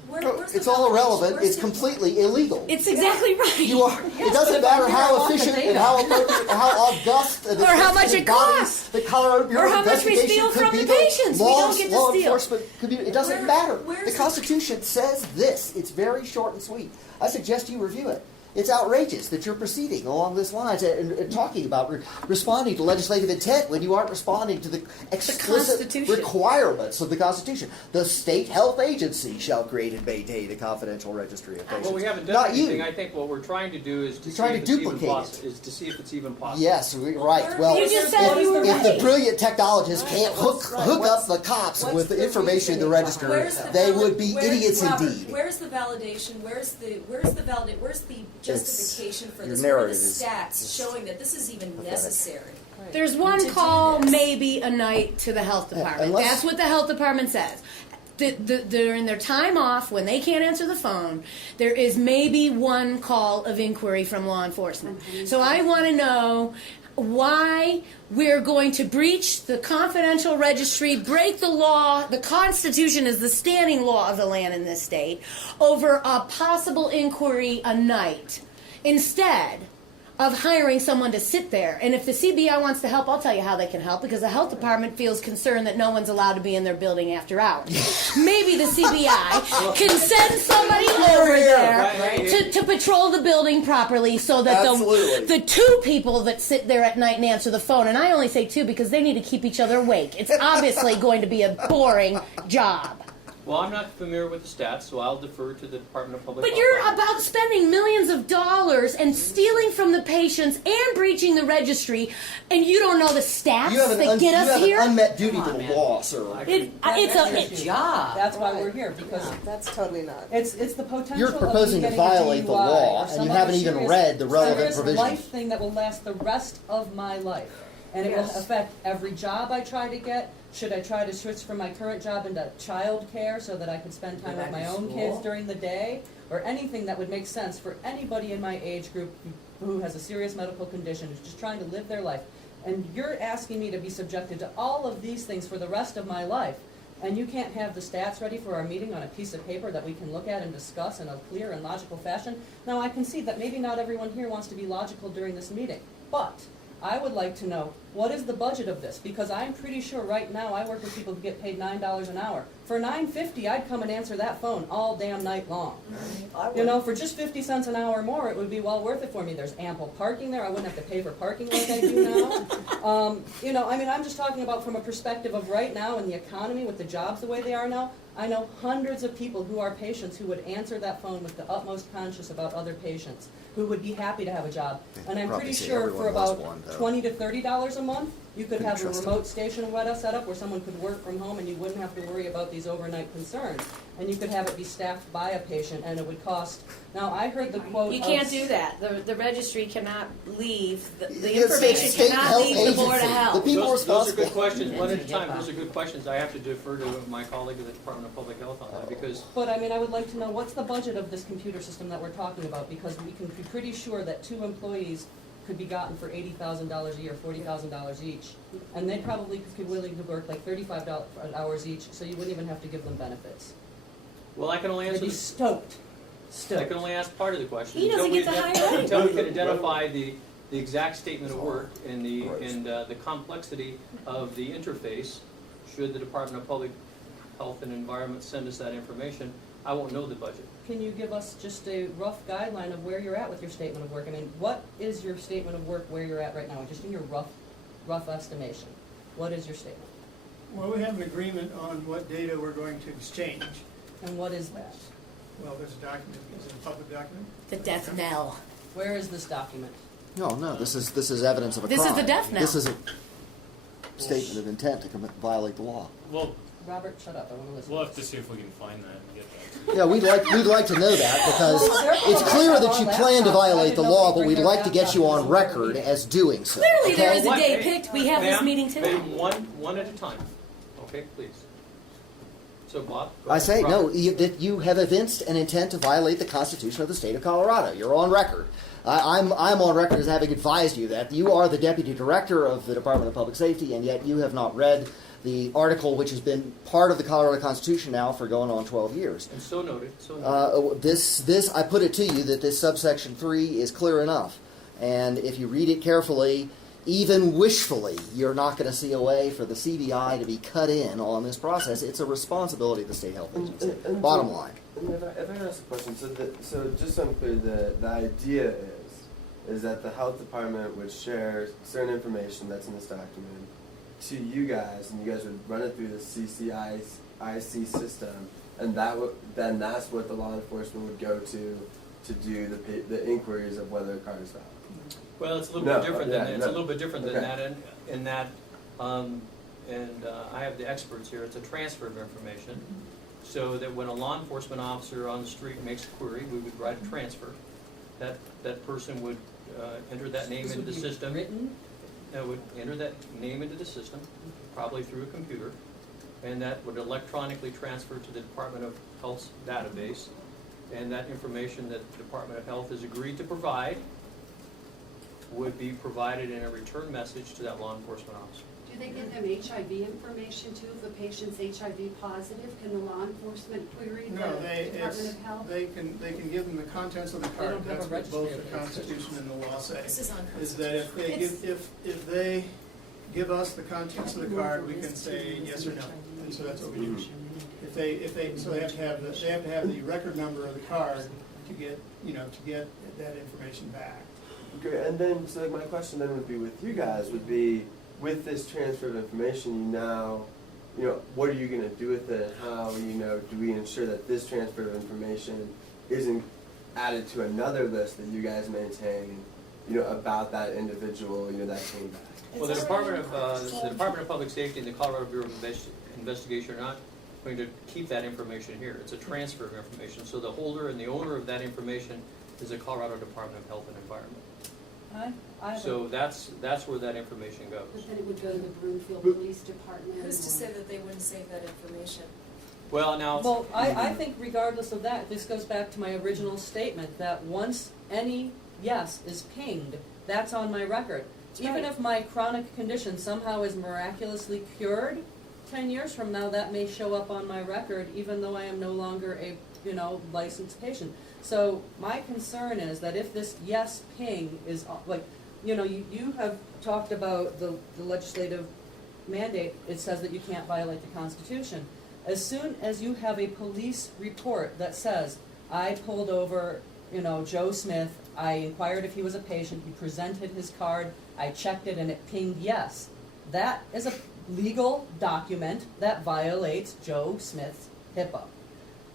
Where's It's all irrelevant. It's completely illegal. It's exactly right. You are. It doesn't matter how efficient and how appropriate, how august, Or how much it costs. The Colorado Bureau Or how of much we Investigation steal could from be the patients. We law don't get to law steal. enforcement community. It doesn't matter. where's The the- Constitution says this. It's very short and sweet. I suggest you review it. It's outrageous that you're proceeding along this lines and talking about responding to legislative intent when you aren't responding to the explicit Constitution. requirements of the Constitution. The state health agency shall create and maintain a confidential registry of patients. well, we haven't done Not anything. you. I think what we're trying to do is to You're see trying if to it's even duplicate possible. Is to see if it's even possible. Yes, right. Well, You just said you were if the right. brilliant technologists can't hook up the cops with the information in the register, they would be idiots indeed. Where's the validation? Where's the justification for your this? Where are the narrative is stats showing that this is even pathetic. necessary? There's one call maybe a night to the health department. unless- That's what the health department says. They're in their time off when they can't answer the phone. There is maybe one call of inquiry from law enforcement. So I want to know why we're going to breach the confidential registry, break the law. The Constitution is the standing law of the land in this state over a possible inquiry a night instead of hiring someone to sit there. And if the CBI wants to help, I'll tell you how they can help, because the health department feels concerned that no one's allowed to be in their building after hours. Maybe the CBI can send somebody over there to patrol the building properly so that the two people that sit there at night and answer the phone, and I only say two because they need to keep each other awake. It's obviously going to be a boring job. Well, I'm not familiar with the stats, so I'll defer to the Department of Public Health. But you're about spending millions of dollars and stealing from the patients and breaching the registry, and you don't know the stats that get us here? You have an unmet duty to the law, sir. It's a job. That's why we're here, because That's totally not. it's the potential You're of proposing me to getting a violate the DUI law, or and some you other haven't even serious- read the relevant serious provisions. life thing that will last the rest of my life. And it will Yes. affect every job I try to get. Should I try to switch from my current job into child care so that I could spend time with my own kids during the day? Or anything that would make sense for anybody in my age group who has a serious medical condition, who's just trying to live their life. And you're asking me to be subjected to all of these things for the rest of my life. And you can't have the stats ready for our meeting on a piece of paper that we can look at and discuss in a clear and logical fashion. Now, I can see that maybe not everyone here wants to be logical during this meeting, but I would like to know, what is the budget of this? Because I'm pretty sure right now I work with people who get paid $9 an hour. For $9.50, I'd come and answer that phone all damn night long. You know, for just 50 cents an hour more, it would be well worth it for me. There's ample parking there. I wouldn't have to pay for parking like I do now. You know, I mean, I'm just talking about from a perspective of right now in the economy with the jobs the way they are now. I know hundreds of people who are patients who would answer that phone with the utmost conscience about other patients, who would be happy to have a job. And I'm Probably pretty say sure everyone for was about one, though. $20 to $30 a month, you could Couldn't have a trust them. remote station set up where someone could work from home and you wouldn't have to worry about these overnight concerns. And you could have it be staffed by a patient and it would cost, now I heard the quote You of- can't do that. The registry cannot leave, the It's a information state cannot health leave the Board of agency. Health. The people Those are responsible. good questions, one at a time, those are good questions. I have to defer to my colleague at the Department of Public Health on that, because But I mean, I would like to know, what's the budget of this computer system that we're talking about? Because we can be pretty sure that 2 employees could be gotten for $80,000 a year, $40,000 each. And they probably could be willing to work like $35 hours each, so you wouldn't even have to give them benefits. well, I can only They'd answer be the stoked. I can only ask part of the question. He doesn't get to hire anyone. Until we can identify the exact statement of work and the complexity of the interface, should the Department of Public Health and Environment send us that information, I won't know the budget. Can you give us just a rough guideline of where you're at with your statement of work? I mean, what is your statement of work where you're at right now? Just in your rough estimation. What is your statement? Well, we have an agreement on what data we're going to exchange. And what is that? Well, there's a document, is it a public document? The death knell. Where is this document? No, this is evidence of a crime. This is the death knell. This is a statement of intent to violate the law. Well, Robert, shut up. I want to listen. we'll have to see if we can find that and get that. Yeah, we'd like to know that, because it's clear that you plan to violate the law, but we'd like to get you on record as doing so. Clearly there okay? is a day picked. We have this meeting today. One at a time. Okay, please. So Bob? go I ahead. say, no, Robert. that you have evinced an intent to violate the Constitution of the state of Colorado. You're on record. I'm on record as having advised you that you are the Deputy Director of the Department of Public Safety, and yet you have not read the article which has been part of the Colorado Constitution now for going on 12 years. And so noted, so noted. This, I put it to you that this subsection 3 is clear enough. And if you read it carefully, even wishfully, you're not going to see a way for the CBI to be cut in on this process. It's a responsibility of the state health agency. Bottom line. And if I can ask a question, so just so I'm clear, the idea is that the health department would share certain information that's in this document to you guys, and you guys would run it through the CCIC system, and then that's what the law enforcement would go to do the inquiries of whether a car is valid. Well, it's a little bit different than that. yeah, It's a little bit different than okay. that, in that, I have the experts here. It's a transfer of information, so that when a law enforcement officer on the street makes a query, we would write a transfer. That person would enter that name This into would the be system. written? that would enter that name into the system, probably through a computer, and that would electronically transfer to the Department of Health's database, and that information that the Department of Health has agreed to provide would be provided in a return message to that law enforcement officer. Do they give them HIV information too? If a patient's HIV positive, can the law enforcement query the No, Department of Health? they can give them the contents of the They card. don't have That's a what both registry the of it. Constitution and the law say. This is on Is that if they if they give us the contents of the card, we can say yes or no. And so that's what we do. So they have to have the record number of the card to get that information back. Great, and then, so like my question then would be with you guys, would be, with this transfer of information, what are you gonna do with it? How, do we ensure that this transfer of information isn't added to another list that you guys maintain, about that individual, that came back? Well, the Department of Public Safety and the Colorado Bureau of Investigation are not going to keep that information here. It's a transfer of information. So the holder and the owner of that information is the Colorado Department of Health and Environment. So that's where that information goes. But then it would go to the Broomfield Police Department. Who's to say that they wouldn't save that information? Well, now. Well, I think regardless of that, this goes back to my original statement, that once any yes is pinged, that's on my record. Even right. if my chronic condition somehow is miraculously cured, 10 years from now, that may show up on my record, even though I am no longer a, licensed patient. So my concern is that if this yes ping is, you have talked about the legislative mandate. It says that you can't violate the Constitution. As soon as you have a police report that says, I pulled over, Joe Smith, I inquired if he was a patient, he presented his card, I checked it and it pinged yes. That is a legal document that violates Joe Smith's HIPAA.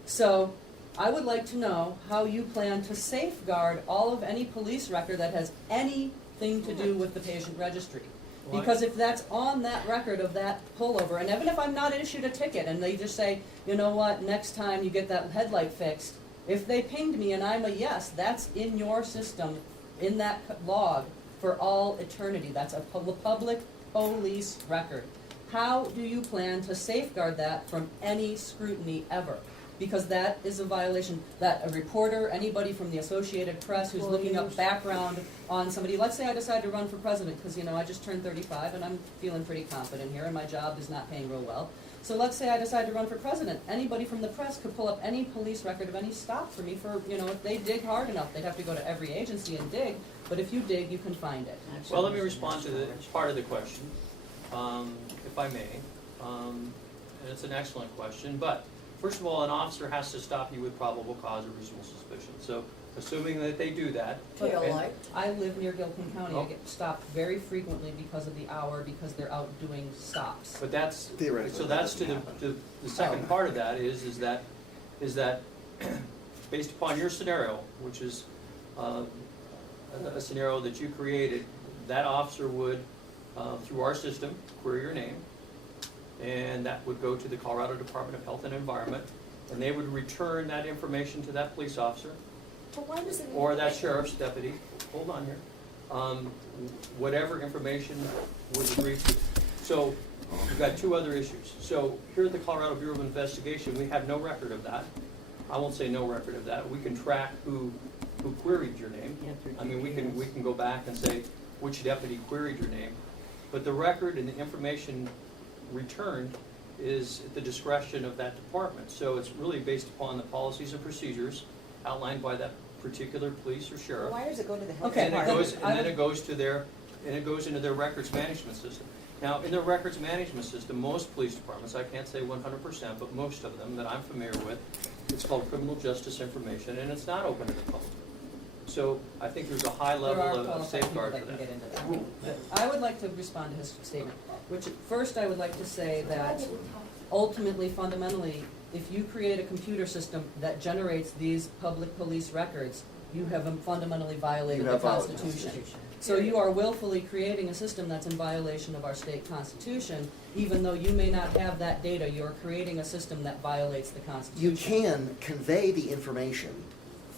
So I would like to know how you plan to safeguard all of any police record that has anything to do with the patient registry. Because if that's on that record of that pullover, and even if I'm not issued a ticket and they just say, you know what, next time you get that headlight fixed, if they pinged me and I'm a yes, that's in your system, in that log for all eternity. That's a public police record. How do you plan to safeguard that from any scrutiny ever? Because that is a violation that a reporter, anybody from the Associated Press who's looking up background on somebody, let's say I decide to run for president because, I just turned 35 and I'm feeling pretty confident here and my job is not paying real well. So let's say I decide to run for president. Anybody from the press could pull up any police record of any stop for me for, if they dig hard enough. They'd have to go to every agency and dig, but if you dig, you can find it. Well, let me respond to the part of the question, if I may. And it's an excellent question, but first of all, an officer has to stop you with probable cause or reasonable suspicion. So, assuming that they do that. I live near Gilpin County. Oh. I get stopped very frequently because of the hour, because they're out doing stops. But that's Theoretically, so. that That's to doesn't the second part of that is that based upon your scenario, which is a scenario that you created, that officer would through our system query your name, and that would go to the Colorado Department of Health and Environment, and they would return that information to that police officer But why does it need or to that be- sheriff's deputy. Hold on here. Whatever information was agreed to. So we've got two other issues. So here at the Colorado Bureau of Investigation, we have no record of that. I won't say no record of that. We can track who queried your name. I mean, we can go back and say which deputy queried your name. But the record and the information returned is at the discretion of that department. So it's really based upon the policies and procedures outlined by that particular police or sheriff. Why does it go to the health Okay, And it department? goes, and then it goes to into their records management system. Now, in their records management system, most police departments, I can't say 100%, but most of them that I'm familiar with, it's called criminal justice information, and it's not open to the public. So I think there's a high level There are of qualified people safeguard that for can that. get into that. But I would like to respond to his statement, which first I would like to say that ultimately, fundamentally, if you create a computer system that generates these public police records, you have fundamentally violated You the have violated the Constitution. So you are willfully creating a system that's in violation of our state constitution. Even though you may not have that data, you're creating a system that violates the Constitution. You can convey the information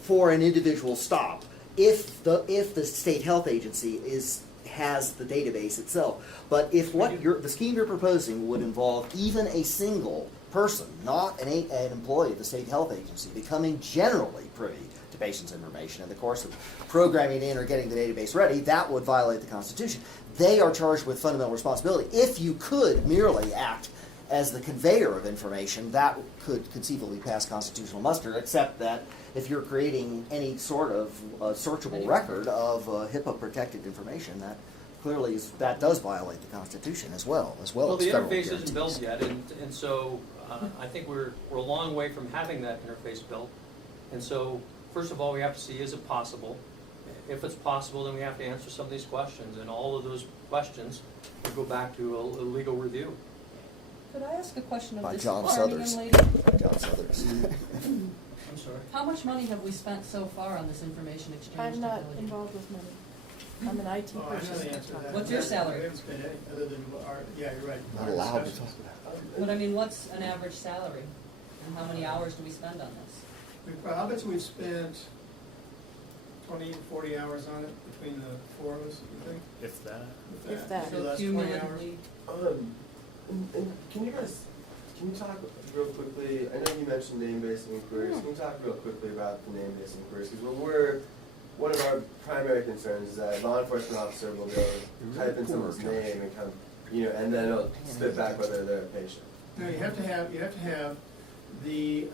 for an individual stop if the state health agency has the database itself. But if the scheme you're proposing would involve even a single person, not an employee of the state health agency, becoming generally privy to patients' information in the course of programming in or getting the database ready, that would violate the Constitution. They are charged with fundamental responsibility. If you could merely act as the conveyor of information, that could conceivably pass constitutional muster, except that if you're creating any sort of searchable record of HIPAA-protected information, that clearly that does violate the Constitution as well Well, as the federal interface isn't built guarantees. yet, and so I think we're a long way from having that interface built. And so, first of all, we have to see, is it possible? If it's possible, then we have to answer some of these questions, and all of those questions will go back to a legal review. Could I ask a question of By this John farming Suthers. young lady? By John Suthers. I'm sorry. How much money have we spent so far on this information exchange I'm not technology? involved with money. I'm an IT Oh, I know person. the answer to that. What's your salary? We haven't spent any, other than yeah, you're right. Not Our allowed to discussions. talk about But I mean, what's an average salary? And how many hours do we spend on this? I bet you we've spent 20, 40 hours on it between the four of us, you think? If that. If that. Maybe So less, 20 hours. cumulatively, And can you talk real quickly, I know you mentioned name-based inquiries, can you talk real quickly about the name-based inquiries? Because one of our primary concerns is that a law enforcement officer will go type in someone's name and come, and then it'll spit back whether they're a patient. No, you have to have the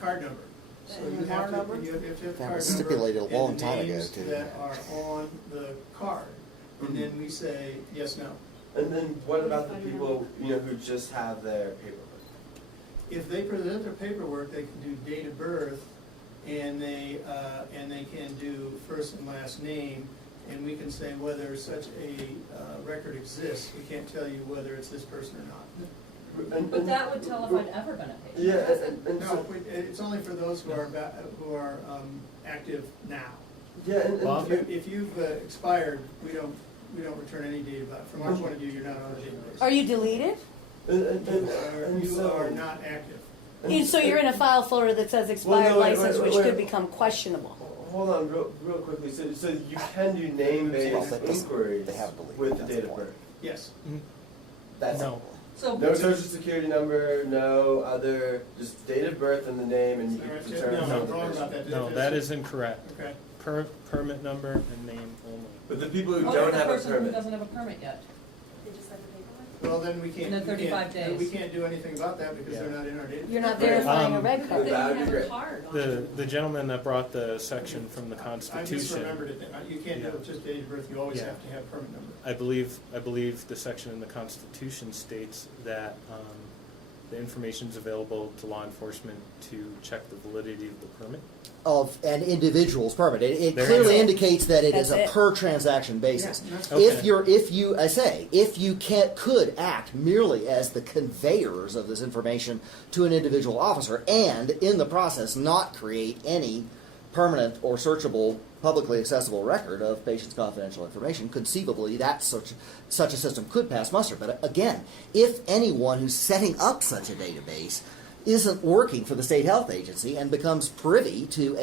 card number. So And you the have bar to, number? you have to have the That card was number stipulated a long and the time ago, names too. that are on the card. And then we say, yes, no. And then what about the people, who just have their paperwork? If they present their paperwork, they can do date of birth, and they can do first and last name, and we can say whether such a record exists. We can't tell you whether it's this person or not. but that would tell if I'd ever been a patient. Yeah, and No, so, it's only for those who are active now. yeah, and If you've expired, we don't return any data back. From our point of view, you're not on the database. Are you deleted? You are not active. So you're in a file folder that says expired Well, no, wait, license, wait, which wait. could become questionable. Hold on, real quickly. So you can do name-based Well, that doesn't- inquiries they have deleted, with the that's date the of point. birth. Yes. That's No. So, no social security number, no other, just date of birth and the name, and you All right, can determine no, I'm someone's a wrong patient. about that. No, that is incorrect. Okay. Permit number and name only. But the people who what don't if the have a person who permit, doesn't have a permit yet? They just have the paperwork? Well, then we can't. And then 35 days. We can't do anything about that because they're not in our database. You're not verifying a red But card. that would be great. The gentleman that brought the section from the I Constitution, misremembered it. You can't do it with just date of birth. You always Yeah. have to have permit number. I believe the section in the Constitution states that the information is available to law enforcement to check the validity of the permit. Of an individual's permit. It There clearly you go. indicates that it is That's a it. per transaction basis. Yeah, that's- Okay. If you could act merely as the conveyors of this information to an individual officer, and in the process not create any permanent or searchable, publicly accessible record of patients' confidential information, conceivably that such a system could pass muster. But again, if anyone who's setting up such a database isn't working for the state health agency and becomes privy to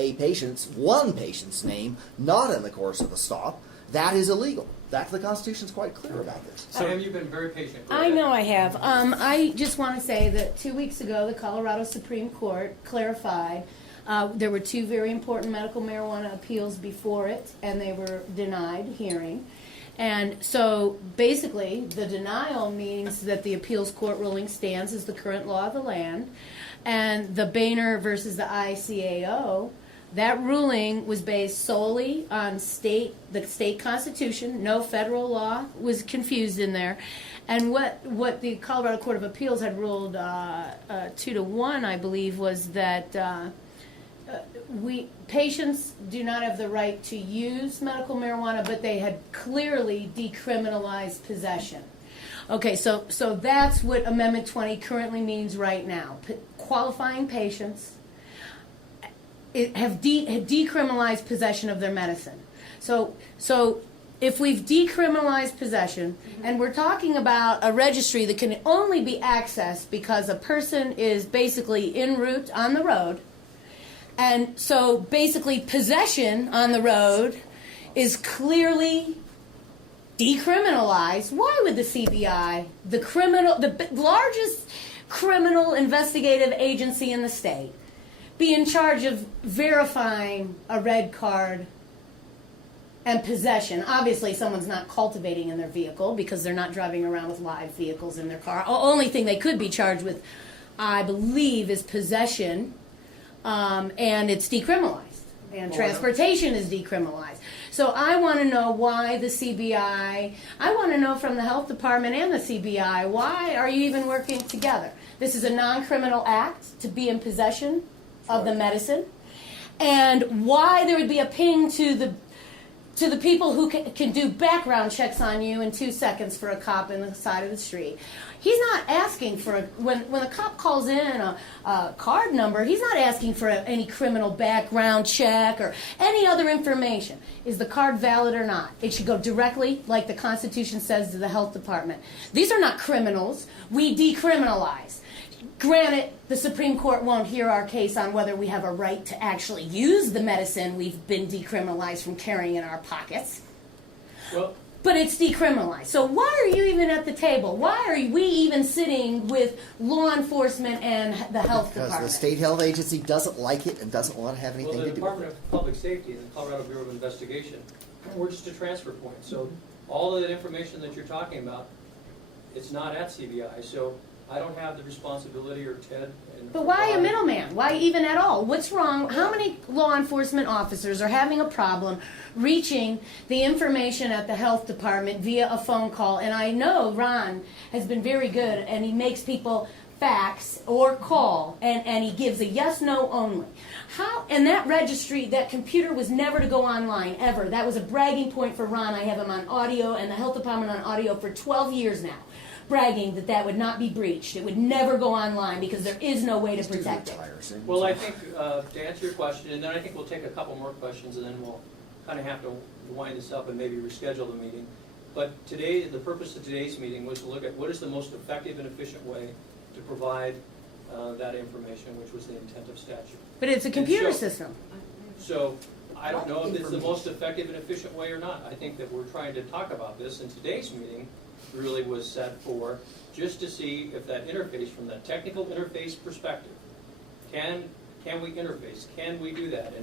one patient's name, not in the course of a stop, that is illegal. The Constitution's quite clear about this. Sam, you've been very patient. Go I ahead. know I have. I just want to say that 2 weeks ago, the Colorado Supreme Court clarified there were two very important medical marijuana appeals before it, and they were denied hearing. And so basically, the denial means that the appeals court ruling stands as the current law of the land. And the Boehner versus the ICAO, that ruling was based solely on the state constitution. No federal law was confused in there. And what the Colorado Court of Appeals had ruled 2-1, I believe, was that patients do not have the right to use medical marijuana, but they had clearly decriminalized possession. Okay, so that's what Amendment 20 currently means right now. Qualifying patients have decriminalized possession of their medicine. So if we've decriminalized possession, and we're talking about a registry that can only be accessed because a person is basically en route on the road, and so basically possession on the road is clearly decriminalized, why would the CBI, the largest criminal investigative agency in the state, be in charge of verifying a red card and possession? Obviously, someone's not cultivating in their vehicle because they're not driving around with live vehicles in their car. The only thing they could be charged with, I believe, is possession, and it's decriminalized. And transportation is decriminalized. So I want to know why the CBI, I want to know from the health department and the CBI, why are you even working together? This is a non-criminal act to be in possession of the medicine, and why there would be a ping to the people who can do background checks on you in 2 seconds for a cop in the side of the street. He's not asking for, when a cop calls in a card number, he's not asking for any criminal background check or any other information. Is the card valid or not? It should go directly, like the Constitution says, to the health department. These are not criminals. We decriminalize. Granted, the Supreme Court won't hear our case on whether we have a right to actually use the medicine we've been decriminalized from carrying in our pockets. Well, But it's decriminalized. So why are you even at the table? Why are we even sitting with law enforcement and the health Because department? the state health agency doesn't like it and doesn't want to have anything well, to the do with Department it. of Public Safety and the Colorado Bureau of Investigation, we're just a transfer point. So all of that information that you're talking about, it's not at CBI. So I don't have the responsibility, or Ted. But why a middleman? Why even at all? What's wrong? How many law enforcement officers are having a problem reaching the information at the health department via a phone call? And I know Ron has been very good, and he makes people fax or call, and he gives a yes, no only. How? And that registry, that computer was never to go online, ever. That was a bragging point for Ron. I have him on audio and the health department on audio for 12 years now, bragging that that would not be breached. It would never go online because there is no way to protect it. Well, I think, to answer your question, and then I think we'll take a couple more questions, and then we'll kind of have to wind this up and maybe reschedule the meeting. But today, the purpose of today's meeting was to look at what is the most effective and efficient way to provide that information, which was the intent of statute. But it's a computer system. So I don't know if it's the most effective and efficient way or not. I think that we're trying to talk about this, and today's meeting really was set for just to see if that interface, from that technical interface perspective, can we interface? Can we do that?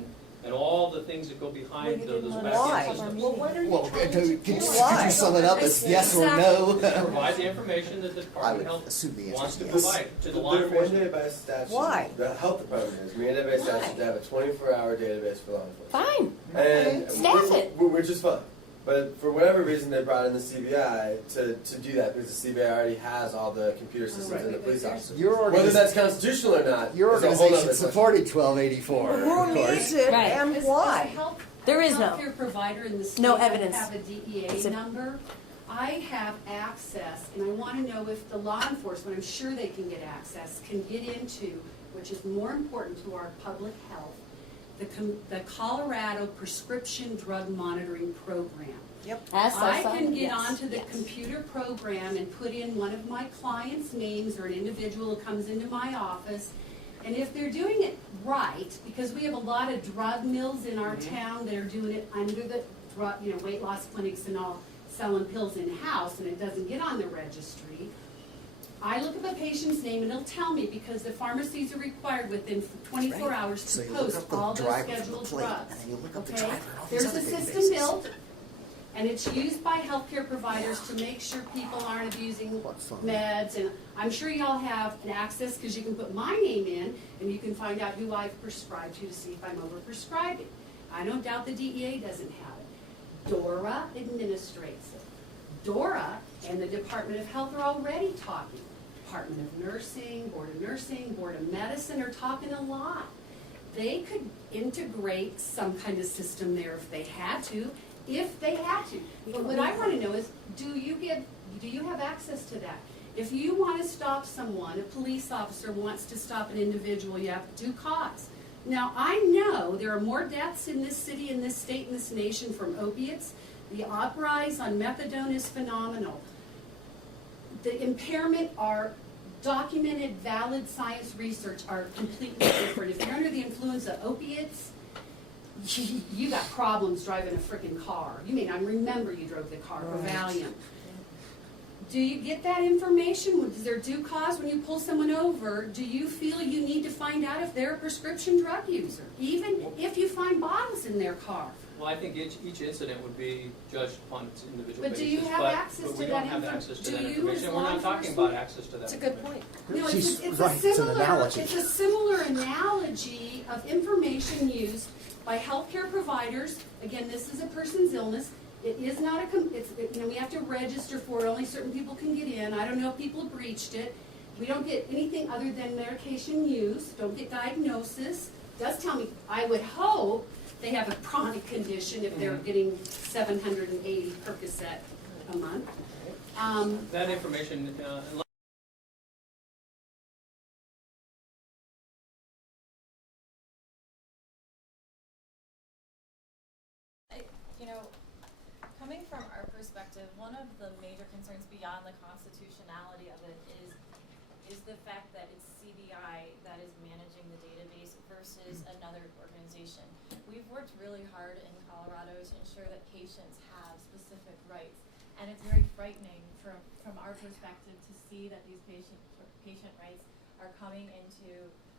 And all the things that go behind those back-end systems. Well, what are you Well, trying could to you do? sum it up as yes or no? Provide the information that the I Department would of Health assume the answer wants is to yes. provide to the law They're enforcement. mandated by statute. Why? The health department is mandated by statute to have a 24-hour database for law enforcement. Fine. And Staff it. Which is fine. But for whatever reason, they brought in the CBI to do that, because the CBI already has all the computer systems and the police officers. Whether that's constitutional or not Your is a whole other organization question. supported 1284, Who of course. needs it Right. and As why? a health- There is no. Healthcare provider in the state No that evidence. have a It's DEA a- number. I have access, and I want to know if the law enforcement, I'm sure they can get access, can get into, which is more important to our public health, the Colorado Prescription Drug Monitoring Program. Yep. I can get Yes. onto the Yes. computer program and put in one of my clients' names, or an individual who comes into my office. And if they're doing it right, because we have a lot of drug mills in our town that are doing it under the drug, weight loss clinics and all, selling pills in-house, and it doesn't get on the registry. I look up a patient's name and it'll tell me, because the pharmacies are required within 24 Right. hours So to you look post up the all their driver from the scheduled plate, drugs. and then you look up the Okay? driver and all these There's a other system databases. built, and it's used by healthcare providers to make sure people aren't abusing What fun. meds, and I'm sure y'all have an access, because you can put my name in, and you can find out who I've prescribed to see if I'm overprescribing. I don't doubt the DEA doesn't have it. DORA administrates it. DORA and the Department of Health are already talking. Department of Nursing, Board of Medicine are talking a lot. They could integrate some kind of system there if they had to. But what I want to know is, do you have access to that? If you want to stop someone, a police officer wants to stop an individual, you have due cause. Now, I know there are more deaths in this city, in this state, in this nation from opiates. The uprise on methadone is phenomenal. The impairment are documented, valid science research are completely different. If you're under the influence of opiates, you got problems driving a frickin' car. You may not remember you drove the car, or Valiant. Do you get that information? Is there due cause when you pull someone over? Do you feel you need to find out if they're a prescription drug user? Even if you find bottles in their car? Well, I think each incident would be judged upon its individual But do basis, you have access but to we that don't have access to that Do you, information. as We're law not talking enforcement? about access to that That's a good information. point. No, She's it's right, it's an similar, analogy. it's a similar analogy of information used by healthcare providers. Again, this is a person's illness. It is not we have to register for it. Only certain people can get in. I don't know if people breached it. We don't get anything other than medication use. Don't get diagnosis. Does tell me, I would hope they have a chronic condition if they're getting 780 Percocet a month. That information, You know, coming from our perspective, one of the major concerns beyond the constitutionality of it is the fact that it's CBI that is managing the database versus another organization. We've worked really hard in Colorado to ensure that patients have specific rights, and it's very frightening from our perspective to see that these patient rights are coming into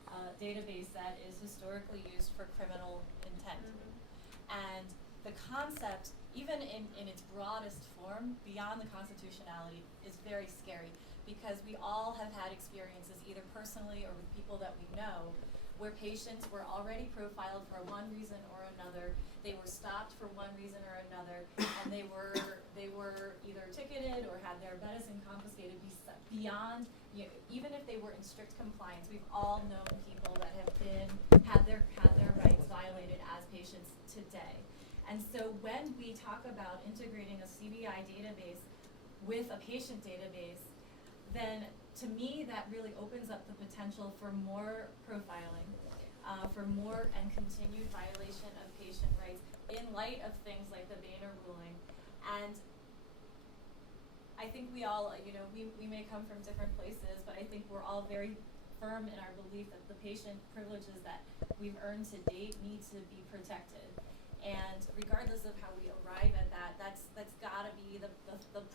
a database that is historically used for criminal intent. And the concept, even in its broadest form, beyond the constitutionality, is very scary, because we all have had experiences, either personally or with people that we know, where patients were already profiled for one reason or another. They were stopped for one reason or another, and they were either ticketed or had their medicine confiscated beyond, even if they were in strict compliance. We've all known people that have had their rights violated as patients today. And so when we talk about integrating a CBI database with a patient database, then to me that really opens up the potential for more profiling, for more and continued violation of patient rights in light of things like the Boehner ruling. And I think we all, we may come from different places, but I think we're all very firm in our belief that the patient privileges that we've earned to date need to be protected. And regardless of how we arrive at that, that's gotta be the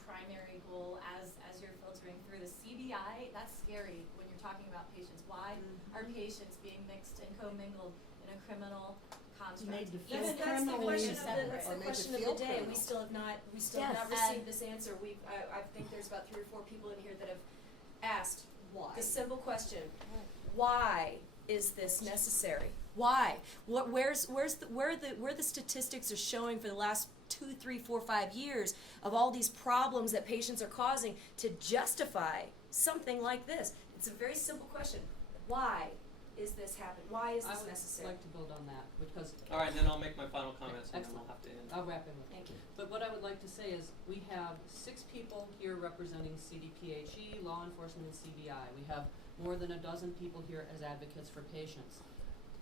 primary goal as you're filtering through the CBI. That's scary when you're talking about patients. Why are patients being mixed and commingled in a criminal construct? That's That's the question of Or the made question to of the feel day. criminal. We still have not Yes. received this answer. I think there's about 3 or 4 people in here that have asked Why? the simple question: why is this necessary? Why? Where the statistics are showing for the last 2, 3, 4, 5 years of all these problems that patients are causing to justify something like this? It's a very simple question. Why is this happening? Why is this I necessary? would like to build on that, because all right, then I'll make my final comments and then we'll Excellent. have to end. I'll wrap in with Thank you. But what I would like to say is, we have 6 people here representing CDPHE, law enforcement, and CBI. We have more than a dozen people here as advocates for patients.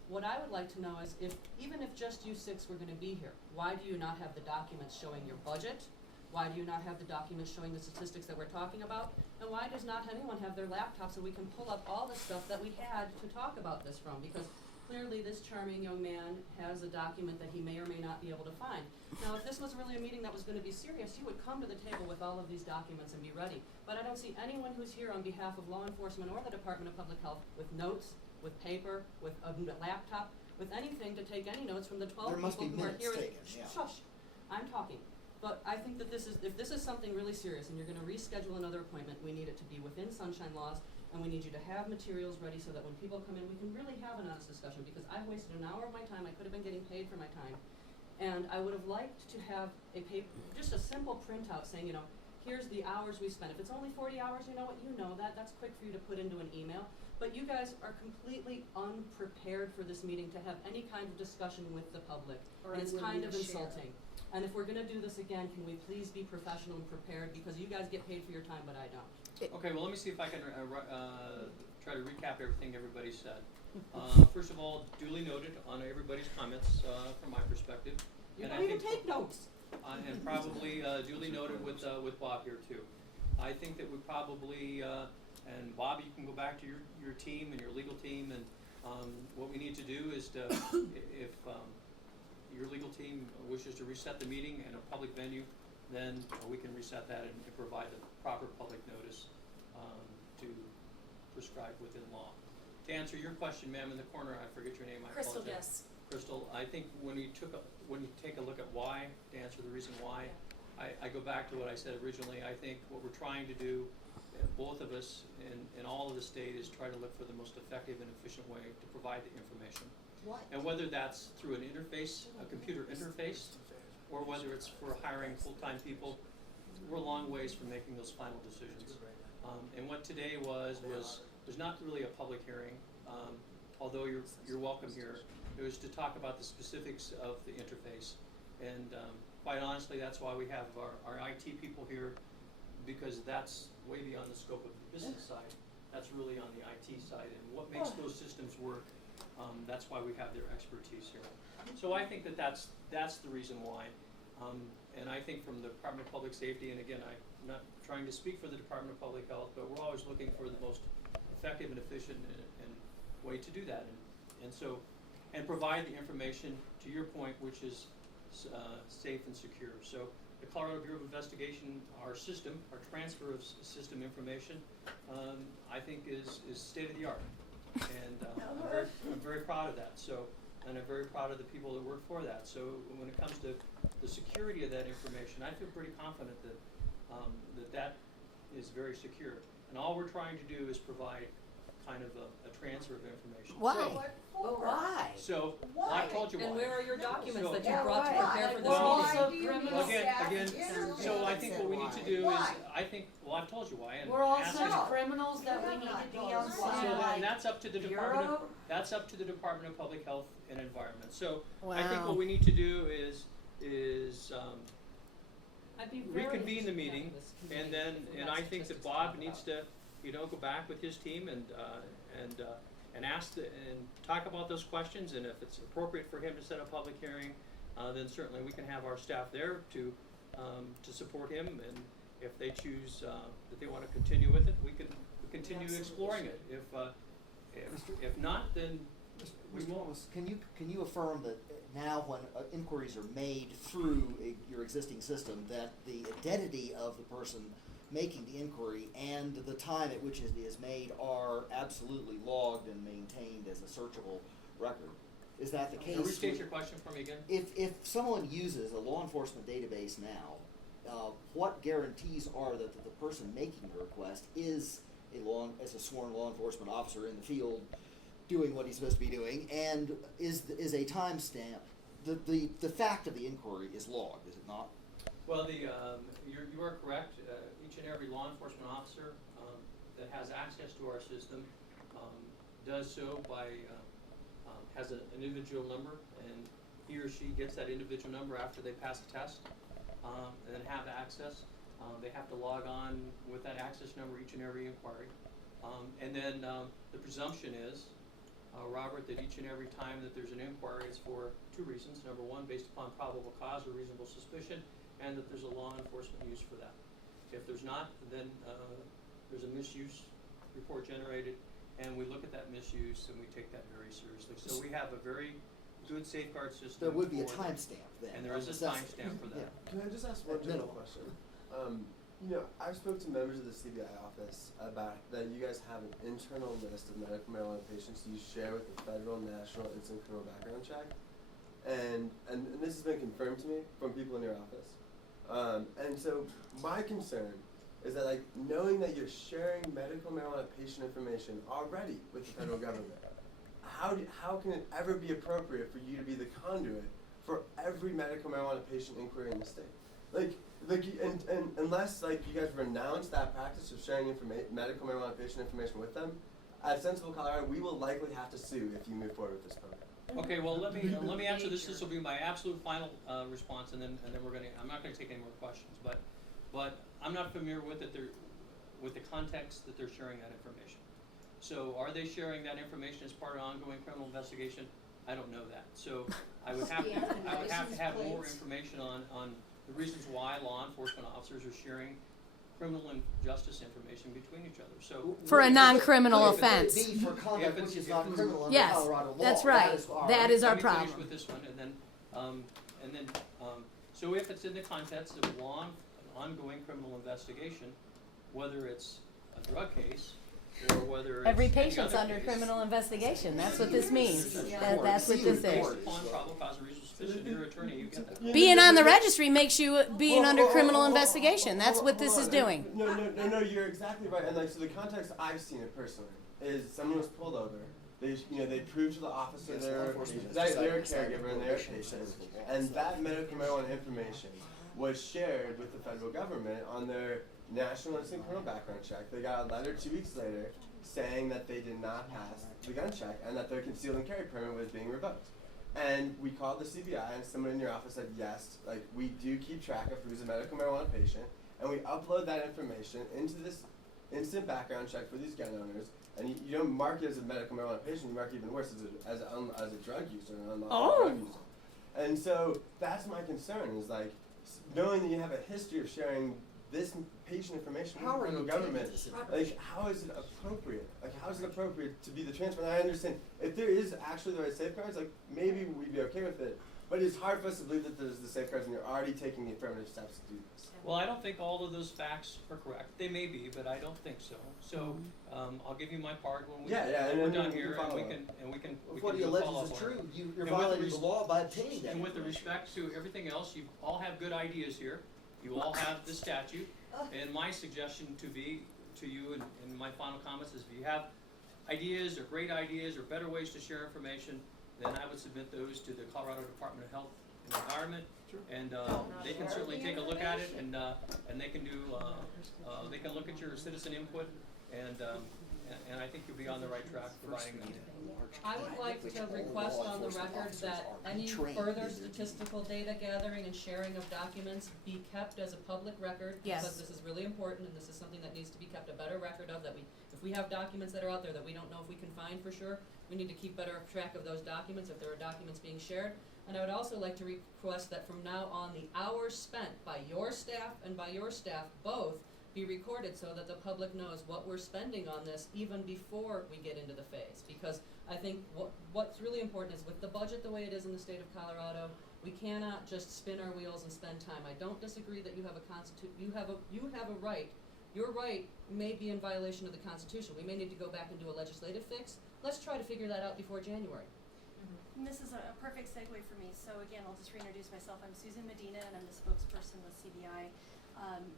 What I would like to know is, even if just you 6 were gonna be here, why do you not have the documents showing your budget? Why do you not have the documents showing the statistics that we're talking about? And why does not anyone have their laptop so we can pull up all the stuff that we had to talk about this from? Because clearly this charming young man has a document that he may or may not be able to find. Now, if this was really a meeting that was gonna be serious, you would come to the table with all of these documents and be ready. But I don't see anyone who's here on behalf of law enforcement or the Department of Public Health with notes, with paper, with a laptop, with anything to take any notes from the 12 There must people be who are minutes here. taken, yeah. Shush, I'm talking. But I think that if this is something really serious and you're gonna reschedule another appointment, we need it to be within sunshine laws, and we need you to have materials ready so that when people come in, we can really have an honest discussion, because I wasted an hour of my time. I could have been getting paid for my time. And I would have liked to have a paper, just a simple printout saying, here's the hours we spent. If it's only 40 hours, you know what, that's quick for you to put into an email. But you guys are completely unprepared for this meeting to have any kind of discussion with the public. And it's kind of insulting. And if we're gonna do this again, can we please be professional and prepared, because you guys get paid for your time, but I don't. Okay, well, let me see if I can try to recap everything everybody said. First of all, duly noted on everybody's comments from my perspective. You And don't I even think take notes. and probably duly noted with Bob here too. I think that we probably, and Bob, you can go back to your team and your legal team, and what we need to do is to, if your legal team wishes to reset the meeting in a public venue, then we can reset that and provide the proper public notice to prescribe within law. To answer your question, ma'am, in the corner, I forget your name, I apologize. Crystal, yes. Crystal, I think when you take a look at why, to answer the reason why, I go back to what I said originally. I think what we're trying to do, both of us in all of the state, is try to look for the most effective and efficient way to provide the information. What? And whether that's through an interface, a computer interface, or whether it's for hiring full-time people, we're a long ways from making those final decisions. And what today was not really a public hearing, although you're welcome here. It was to talk about the specifics of the interface. And quite honestly, that's why we have our IT people here, because that's way beyond the scope of the business side. That's really on the IT side, and what makes those systems work. That's why we have their expertise here. So I think that's the reason why. And I think from the Department of Public Safety, and again, I'm not trying to speak for the Department of Public Health, but we're always looking for the most effective and efficient and way to do that. And provide the information, to your point, which is safe and secure. So the Colorado Bureau of Investigation, our system, our transfer of system information, I think is state of the art. And I'm very proud of that. So, and I'm very proud of the people that work for that. So when it comes to the security of that information, I feel pretty confident that that is very secure. And all we're trying to do is provide kind of a transfer of information. Why? But why? So, well, I told you why. And where are your documents So- that you brought to prepare for this Well, meeting? Again, so I think what we need to do is, I've told you why. And We're all ask such us- criminals that we need to be on So side. then that's up to the Department Bureau? that's up to the Department of Public Health and Environment. So I think Wow. what we need to do is I'd be very reconvene the interested meeting, in this committee and then, if we and got I think that statistics to Bob talk needs about. to, go back with his team and ask and talk about those questions, and if it's appropriate for him to set a public hearing, then certainly we can have our staff there to support him, and if they choose that they want to continue with it, we can continue exploring it. If not, then we Mr. won't. Thomas, can you affirm that now when inquiries are made through your existing system, that the identity of the person making the inquiry and the time at which it is made are absolutely logged and maintained as a searchable record? Is that the case? Restate your question for me again. If someone uses a law enforcement database now, what guarantees are that the person making the request is a sworn law enforcement officer in the field doing what he's supposed to be doing, and is a timestamp, the fact of the inquiry is logged, is it not? Well, you are correct. Each and every law enforcement officer that has access to our system does so by has an individual number, and he or she gets that individual number after they pass the test, and then have access. They have to log on with that access number each and every inquiry, and then the presumption is, Robert, that each and every time that there's an inquiry, it's for two reasons. Number one, based upon probable cause or reasonable suspicion, and that there's a law enforcement use for that. If there's not, then there's a misuse report generated, and we look at that misuse and we take that very seriously. So we have a very good safeguard system. There would be a for that. timestamp then. And there is a timestamp for that. Yeah. Can I just ask one general question? I've spoke to members of the CBI office about that you guys have an internal list of medical marijuana patients you share with the federal, national, instant criminal background check, and this has been confirmed to me from people in your office. And so my concern is that, like, knowing that you're sharing medical marijuana patient information already with the federal government, how can it ever be appropriate for you to be the conduit for every medical marijuana patient inquiry in the state? And unless you guys renounce that practice of sharing medical marijuana patient information with them, at Sensible Colorado, we will likely have to sue if you move forward with this program. Okay, well, let me answer this. This will be my absolute final response, and then I'm not gonna take any more questions. But I'm not familiar with the context that they're sharing that information. So are they sharing that information as part of ongoing criminal investigation? I don't know that. So I would have to have more information on the reasons why law enforcement officers are sharing criminal and justice information between each other. So For a non-criminal Could it offense. be for conduct which is not criminal under Yes, Colorado law? that's right. That is our Let me finish problem. with this one, and then And then, so if it's in the context of an ongoing criminal investigation, whether it's a drug case or whether it's Every any patient's other under case, criminal investigation, that's what this means. Yeah. That's what this based is. upon probable cause or reasonable suspicion, your attorney, you get that. Being on the registry makes you being Well, under hold- criminal hold- hold- investigation. That's what this is doing. No, you're exactly right. And like, so the context I've seen it personally is someone was pulled over. They proved to the officer Yes, they're law enforcement that has they're a decided caregiver and they're a prohibition patient, is the law. and that medical marijuana information was shared with the federal government on their national instant criminal background check. They got a letter 2 weeks later saying that they did not pass the gun check and that their concealed and carry permit was being revoked. And we called the CBI and someone in your office said, yes, like we do keep track of who's a medical marijuana patient, and we upload that information into this instant background check for these gun owners. And you don't mark it as a medical marijuana patient, you mark it even worse as a drug user, an unlawful drug user. And so that's my concern, is like knowing that you have a history of sharing this patient information How with are the you federal taking government. this Like, how is it appropriate? Like, how is it appropriate to be the transfer? And I understand if there is actually the right safeguards, like maybe we'd be okay with it. But it's hard for us to believe that there's the safeguards and you're already taking the affirmative steps to do this. Well, I don't think all of those facts are correct. They may be, but I don't think so. So, I'll give you my part when Yeah, when we're and done we can here, and follow we up. can If what he do a alleges follow-up is on it. true, you're And with violating res- the law by obtaining that And with the information. respect to everything else, you all have good ideas here. You all have the statute. And my suggestion to you in my final comments is if you have ideas or great ideas or better ways to share information, then I would submit those to the Colorado Department of Health and Environment. And they can certainly take a look at it, and they can do they can look at your citizen input, and I think you'll be on the right track providing that. I would like to request on the record that any further statistical data gathering and sharing of documents be kept as a public record. Yes. Because this is really important, and this is something that needs to be kept a better record of, that if we have documents that are out there that we don't know if we can find for sure, we need to keep better track of those documents if there are documents being shared. And I would also like to request that from now on, the hours spent by your staff and by your staff both be recorded so that the public knows what we're spending on this even before we get into the phase. Because I think what's really important is with the budget the way it is in the state of Colorado, we cannot just spin our wheels and spend time. I don't disagree that you have a right. Your right may be in violation of the Constitution. We may need to go back and do a legislative fix. Let's try to figure that out before January. And this is a perfect segue for me. So again, I'll just reintroduce myself. I'm Susan Medina, and I'm the spokesperson with CBI.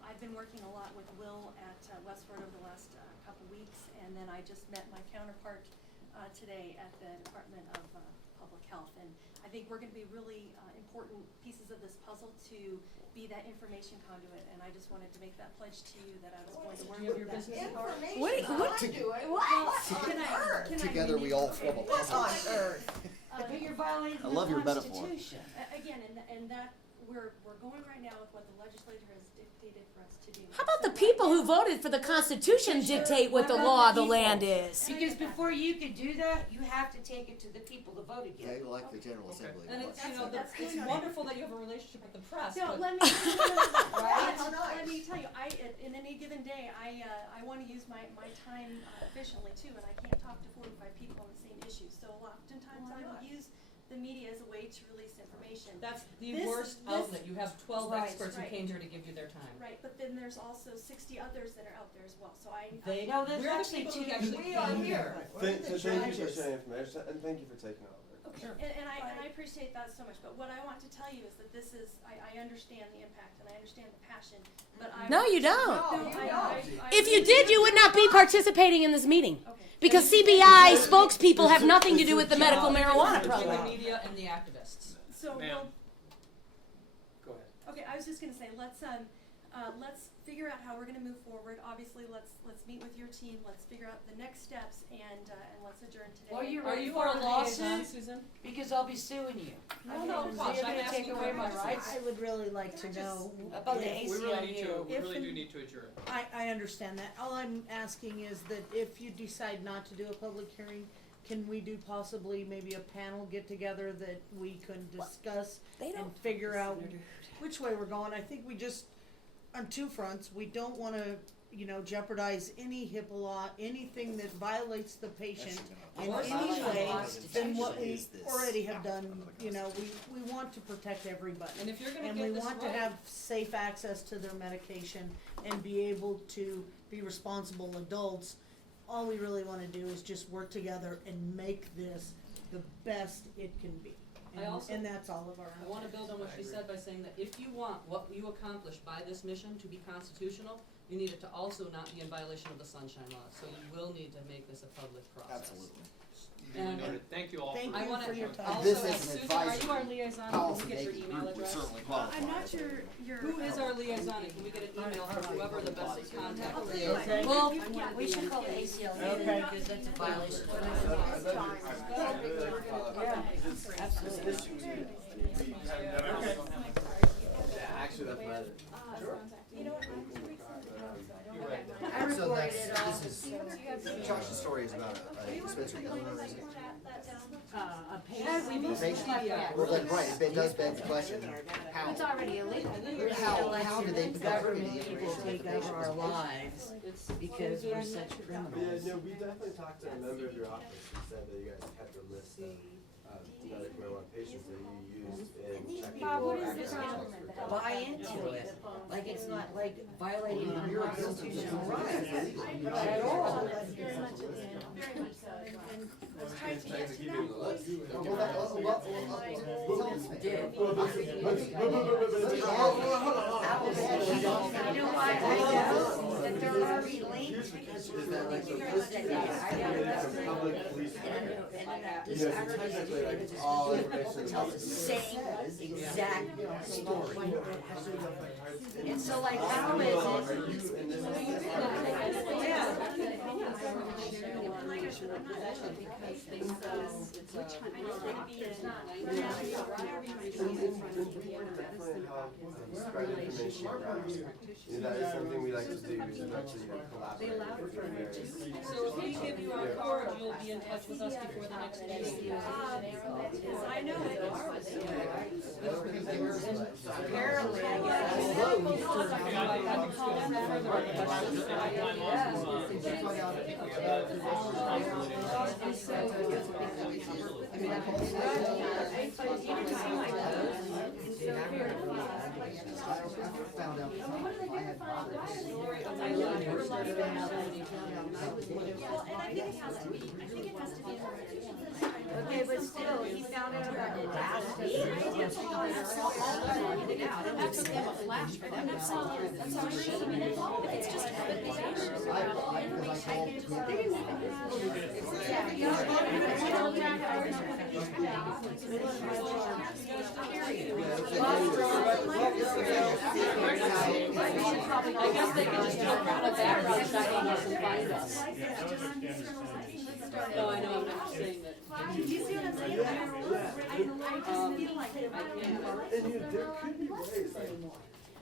I've been working a lot with Will at Westford over the last couple weeks, and then I just met my counterpart today at the Department of Public Health. And I think we're going to be really important pieces of this puzzle to be that information conduit. And I just wanted to make that pledge to you that I was going to work with that. Together we all form a puzzle. But you're violating I love your metaphor. Constitution. Again, and that we're going right now with what the legislature has dictated for us to do. How about the people who voted for the Constitution dictate what the law of the land is? Because before you could do that, you have to take it to the people to vote again. They elect the General Assembly. And it's, That's it's good. wonderful that you have a relationship with the press, No, but let me let me tell you, in any given day, I want to use my time efficiently too, and I can't talk to 45 people on the same issue. So oftentimes I will use the media as a way to release information. that's the This- worst this- outlet. You have 12 Right, experts who right. came here to give you their time. Right, but then there's also 60 others that are out there as well. So They, No, there's we're the actually people who two. actually We are here. Thank you for sharing information, and thank you for taking all of it. Okay, and I appreciate that so much, but what I want to tell you is that this is, I understand the impact and I understand the passion, but I. No, you don't. No, I If you really did, do. you would not be participating in this meeting. Okay. Because CBI spokespeople have nothing to do with the medical marijuana between the program. media and the activists. So, Ma'am. well, Go ahead. okay, I was just gonna say, let's figure out how we're gonna move forward. Obviously, let's meet with your team, let's figure out the next steps, and let's adjourn today. Well, you're Are ready you for a our liaison, lawsuit? Susan? Because I'll be suing you. No, no, You're gosh, I'm gonna asking take away my you. rights I would really like to Can I just- know. About the if- We really need to, we If really and- do need to adjourn. I understand that. All I'm asking is that if you decide not to do a public hearing, can we do possibly maybe a panel get-together that we can discuss They don't. and figure out which way we're going? I think we just, on two fronts, we don't wanna jeopardize any HIPAA law, anything that violates the patient in Or any way than what we is this. already have done. We want to protect everybody. And if you're gonna And get we this want to right- have safe access to their medication and be able to be responsible adults. All we really want to do is just work together and make this the best it can be. I also- And that's all of our. I want to build on what she said by saying that if you want what you accomplish by this mission to be constitutional, you need it to also not be in violation of the Sunshine Law. So you will need to make this a public process. Absolutely. And Thank you all. Thank I you want for to your time. also This ask is an Susan, are you our advisory liaison? Can policy we get your making email group would address? certainly qualify. I'm not your. Who is our liaison? And can we get an email from whoever the best contact I'll tell is? you what, Okay. Well, yeah, we should call the ACLU Okay. because that's a violation. Actually, that's my other. You know what, I'm 2 weeks into the job, so I don't. Right. I So recorded that's, it all. this is, Josh's story is about a dispensary owner, is it? A Patient? Well, then, right, it does beg the question, how? It's already illegal. How did they become privy to the People take information? over our lives because we're such Yeah, criminals. no, we definitely talked to a member of your office who said that you guys kept a list of medical marijuana patients that you used in checking. Bob, what is for this background government checks that for Buy patients. into it, like it's not like violating our You're a constitutional rights guilty. at all. Very much at the end, very much so, and I was trying to get to that. You know why I know that they're already linked because Is that like the list? It's a public police record. You know, so technically, like, all information tells about the same exact story. And so like how is Are it? you in this? Spread information around. You know, that is something we like to do, is actually collaborate with various. So if we give you our card, you'll be in touch with us before the next meeting. I know it. Apparently, I guess. Found out if I had bothered. Well, and I think it has to be, Okay, but still, he found out about it last week. That took them a flash for them. That's all it should have been. If it's just a litigation. I guess they could just do a background check on us and find us. No, I know, I'm not saying that. Do you see what I'm saying? I just feel like if I don't know. And you, there could be ways, like,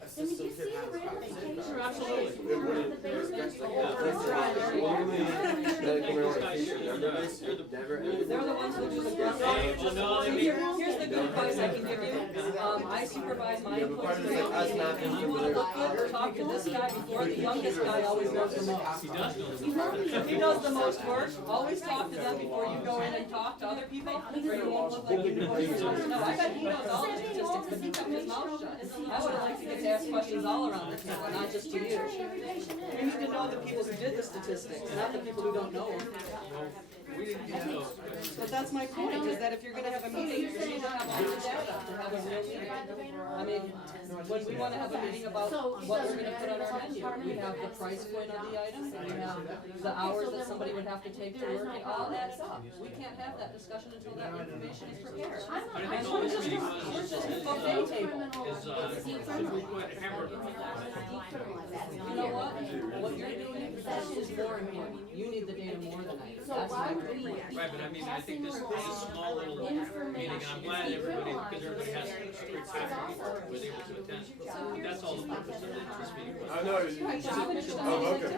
a system could have a conversation. Sure, absolutely. It wouldn't, there's just like, only medical marijuana patient member base, never. They're the ones who do the grunt. Here's the good advice I can give you. I supervise my Yeah, but part employees. of it's like us not being If you able wanna to. look good, talk to this guy before the youngest guy always knows the most. He does know. If he does the most work, always talk to them before you go in and talk to other people, or you won't look like you know what you're supposed to know. I bet he knows all the statistics, but he kept his mouth shut. I would have liked to get to ask questions all around the table, not just to you. We need to know the people who did the statistics, not the people who don't know them. We didn't get those questions. But that's my point, is that if you're gonna have a meeting, you need to have all the data to have a real meeting. I mean, when we wanna have a meeting about what we're gonna put on our menu, we have the price point of the item, and we have the hours that somebody would have to take to work, it all adds up. We can't have that discussion until that information is prepared. And we're just a buffet table. Should we put hamburger on You know what you're doing is more important. You need the data more than I do. That's my great point. Right, but I mean, I think this is a small little meeting, and I'm glad everybody, because everybody has straight traffic people was able to attend. That's all the purpose of this meeting was. I know. Oh, okay.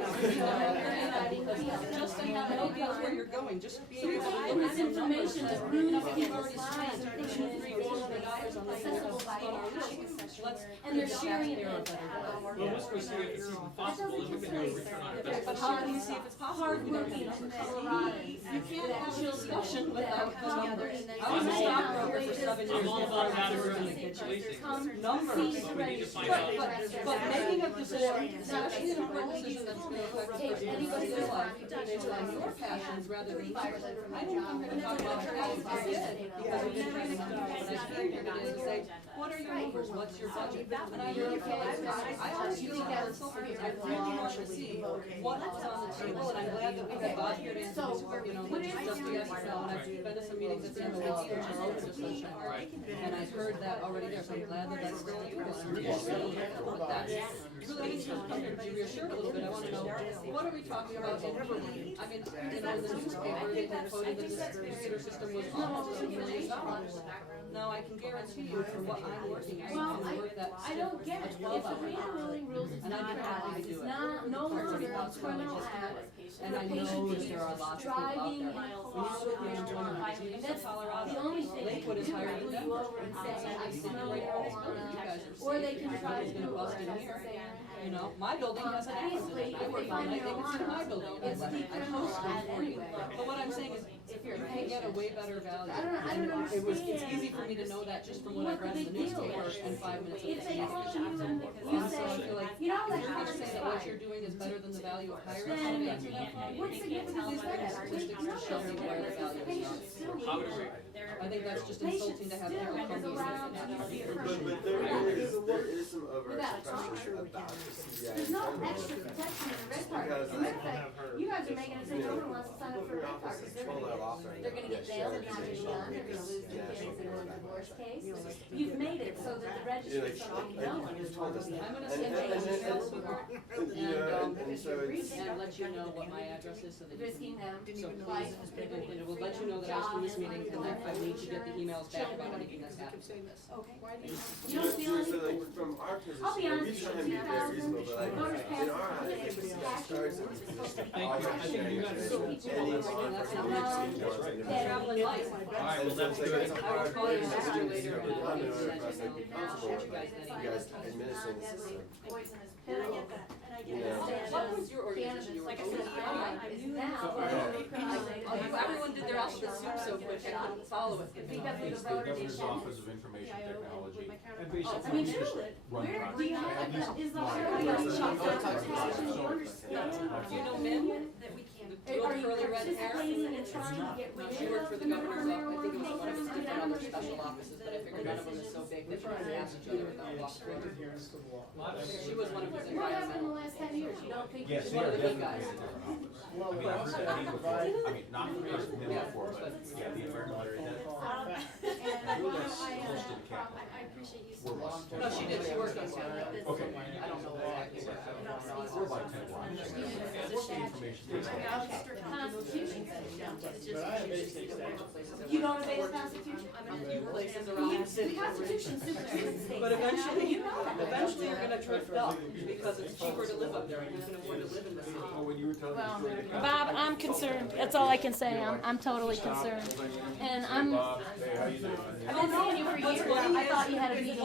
just so you have an idea of where you're going, just be able to I look have at some numbers. information to Even prove if that you've the already slides spent are $2, $3, $400 on this, accessible by on our any list, let's and they're give the sharing it taxpayer a in better Well, value. let's go see if it's even possible, and we can do a return on But investment. how can you see if it's possible if you don't have hardworking numbers? Coloradans. You can't have a discussion without the numbers. and I was a then- stockbroker for 7 years I'm all before about I that worked in the versus kitchen. policing. Numbers. See the But we need to find registry. out. But making a decision, especially an important decision that's going to affect the person in their life, based on your passions rather than yours. I didn't come here to talk about your passions, I did, because we didn't have enough time, but I came here today to say, what are your numbers, what's your budget? And I really feel like, I always use that as consultants, I really want to see what's on the table, and I'm glad that we have Bob here to answer this, you know, just yes or no, and I've been to some meetings at the end of the law, which are open to sunshine. And I've heard that already there, so I'm glad that that's still true, and I'm reassured that that's, really, I need to come here to be reassured a little bit, I wanna know, what are we talking about? I mean, you know, in the newspaper, they had quoted that this computer system was almost $2 million. Now, I can guarantee you, for what I'm working, I can work that I don't get it. If the 12-hour Wayne ruling rules is and I'd not be happy to realized, do it's it. not, no longer a $30,000 criminal just to do act. it. And I know that there are lots of people out Driving there. in When you look at the unemployment rate, even in That's Colorado, the only thing they Lakewood can is do, higher pull than you Denver. over and say, I You smell right around this corner, you marijuana. guys are Or they safe, can try to everybody's do gonna it bust in like here. saying, You know, my building has but cameras in basically, it. I if work they all find night, they can see my marijuana, building. it's I post decriminalized it for you. anyway. But what I'm saying is, If you're a you can get a way better value. I don't It was, it's understand. easy for me to know that just from what I've read in the What the big deal newspaper is. and 5 minutes of If they the call TV. you and you So I say, feel like, you know, if that you're gonna car say is that what fine. you're doing is better than the value of hiring Then somebody, answer that for me. what significance is that? Statistics to show me where the value is Patients not. still How need would it. I think that's just Patients insulting to have still Harold come is to you allowed and to use the But affirmative. there is some overarching Without question about the CBI. There's no extra protection in the red card. Because As a matter of fact, you guys are making it so no one wants to sign up for a red card, because they're gonna get bailed and not get done, they're gonna lose their kids in a divorce case. You've made it so that the registry is something no one is told us I'm gonna And- send and- you an and- email and, you know, and so it's, and let you know what my address is so that you risking can. them So twice. please, and it will let you know that I was from this meeting and that I need to get the emails back about anything that's happened with this. Okay. You don't feel so any, like from our position, I'll be like, honest we try with and you, be very reasonable, but like, voters in passed our eyes, it. it starts with just Thank you. I think you got it. any law That's enforcement not- agency wants to do That's traveling light. All right, well, that's good. I will call you and ask you later and I'm I'll not get you that impressed, like, email. I'm I'll supposed shoot you guys that you email. guys administering the system. Poisonous And I pill. get that, and I You get know. that. What was your organization? You were Like I said, I is now decriminalized. Everyone did their alphabet soup so quick, I couldn't follow it. Because of the It's the voter Governor's issue. Office of Information Technology. And I basically, mean, we just truly, run where projects. do you have, is the hierarchy of protection, do you understand? Do you know Min? The Are little you curly red hair? participating in trying to get rid She worked for of the the governor's medical office, I think it was marijuana one of his cases? different other special offices, but I figured none of them is so big that you could pass each other without walk through. Adherence to the law. She was one of his What happened in the environmental. last 10 years? You don't think Yes, she's they one are of the good definitely guys? in a different office. Well, I mean, I've heard that name before, but- I mean, not from him Yeah, before, but, yeah, the environmental area head. And Who that's close to the cap. I appreciate you. We're less. No, she did, she worked on Saturday. Okay. I don't know exactly where. We're like 10 blocks. What's the information? Okay, Constitution says you don't. But I have basic statutes. You don't obey the Constitution? A few places around the city. The Constitution supersedes state. But eventually, You know that. eventually you're gonna drift up, because it's cheaper to live up there and you can afford to live in the city. Oh, when you were telling the story. Bob, I'm concerned. That's all I can say. I'm totally concerned. And I'm, Bob, hey, how you doing? I've been knowing you for years. I thought you had a meeting.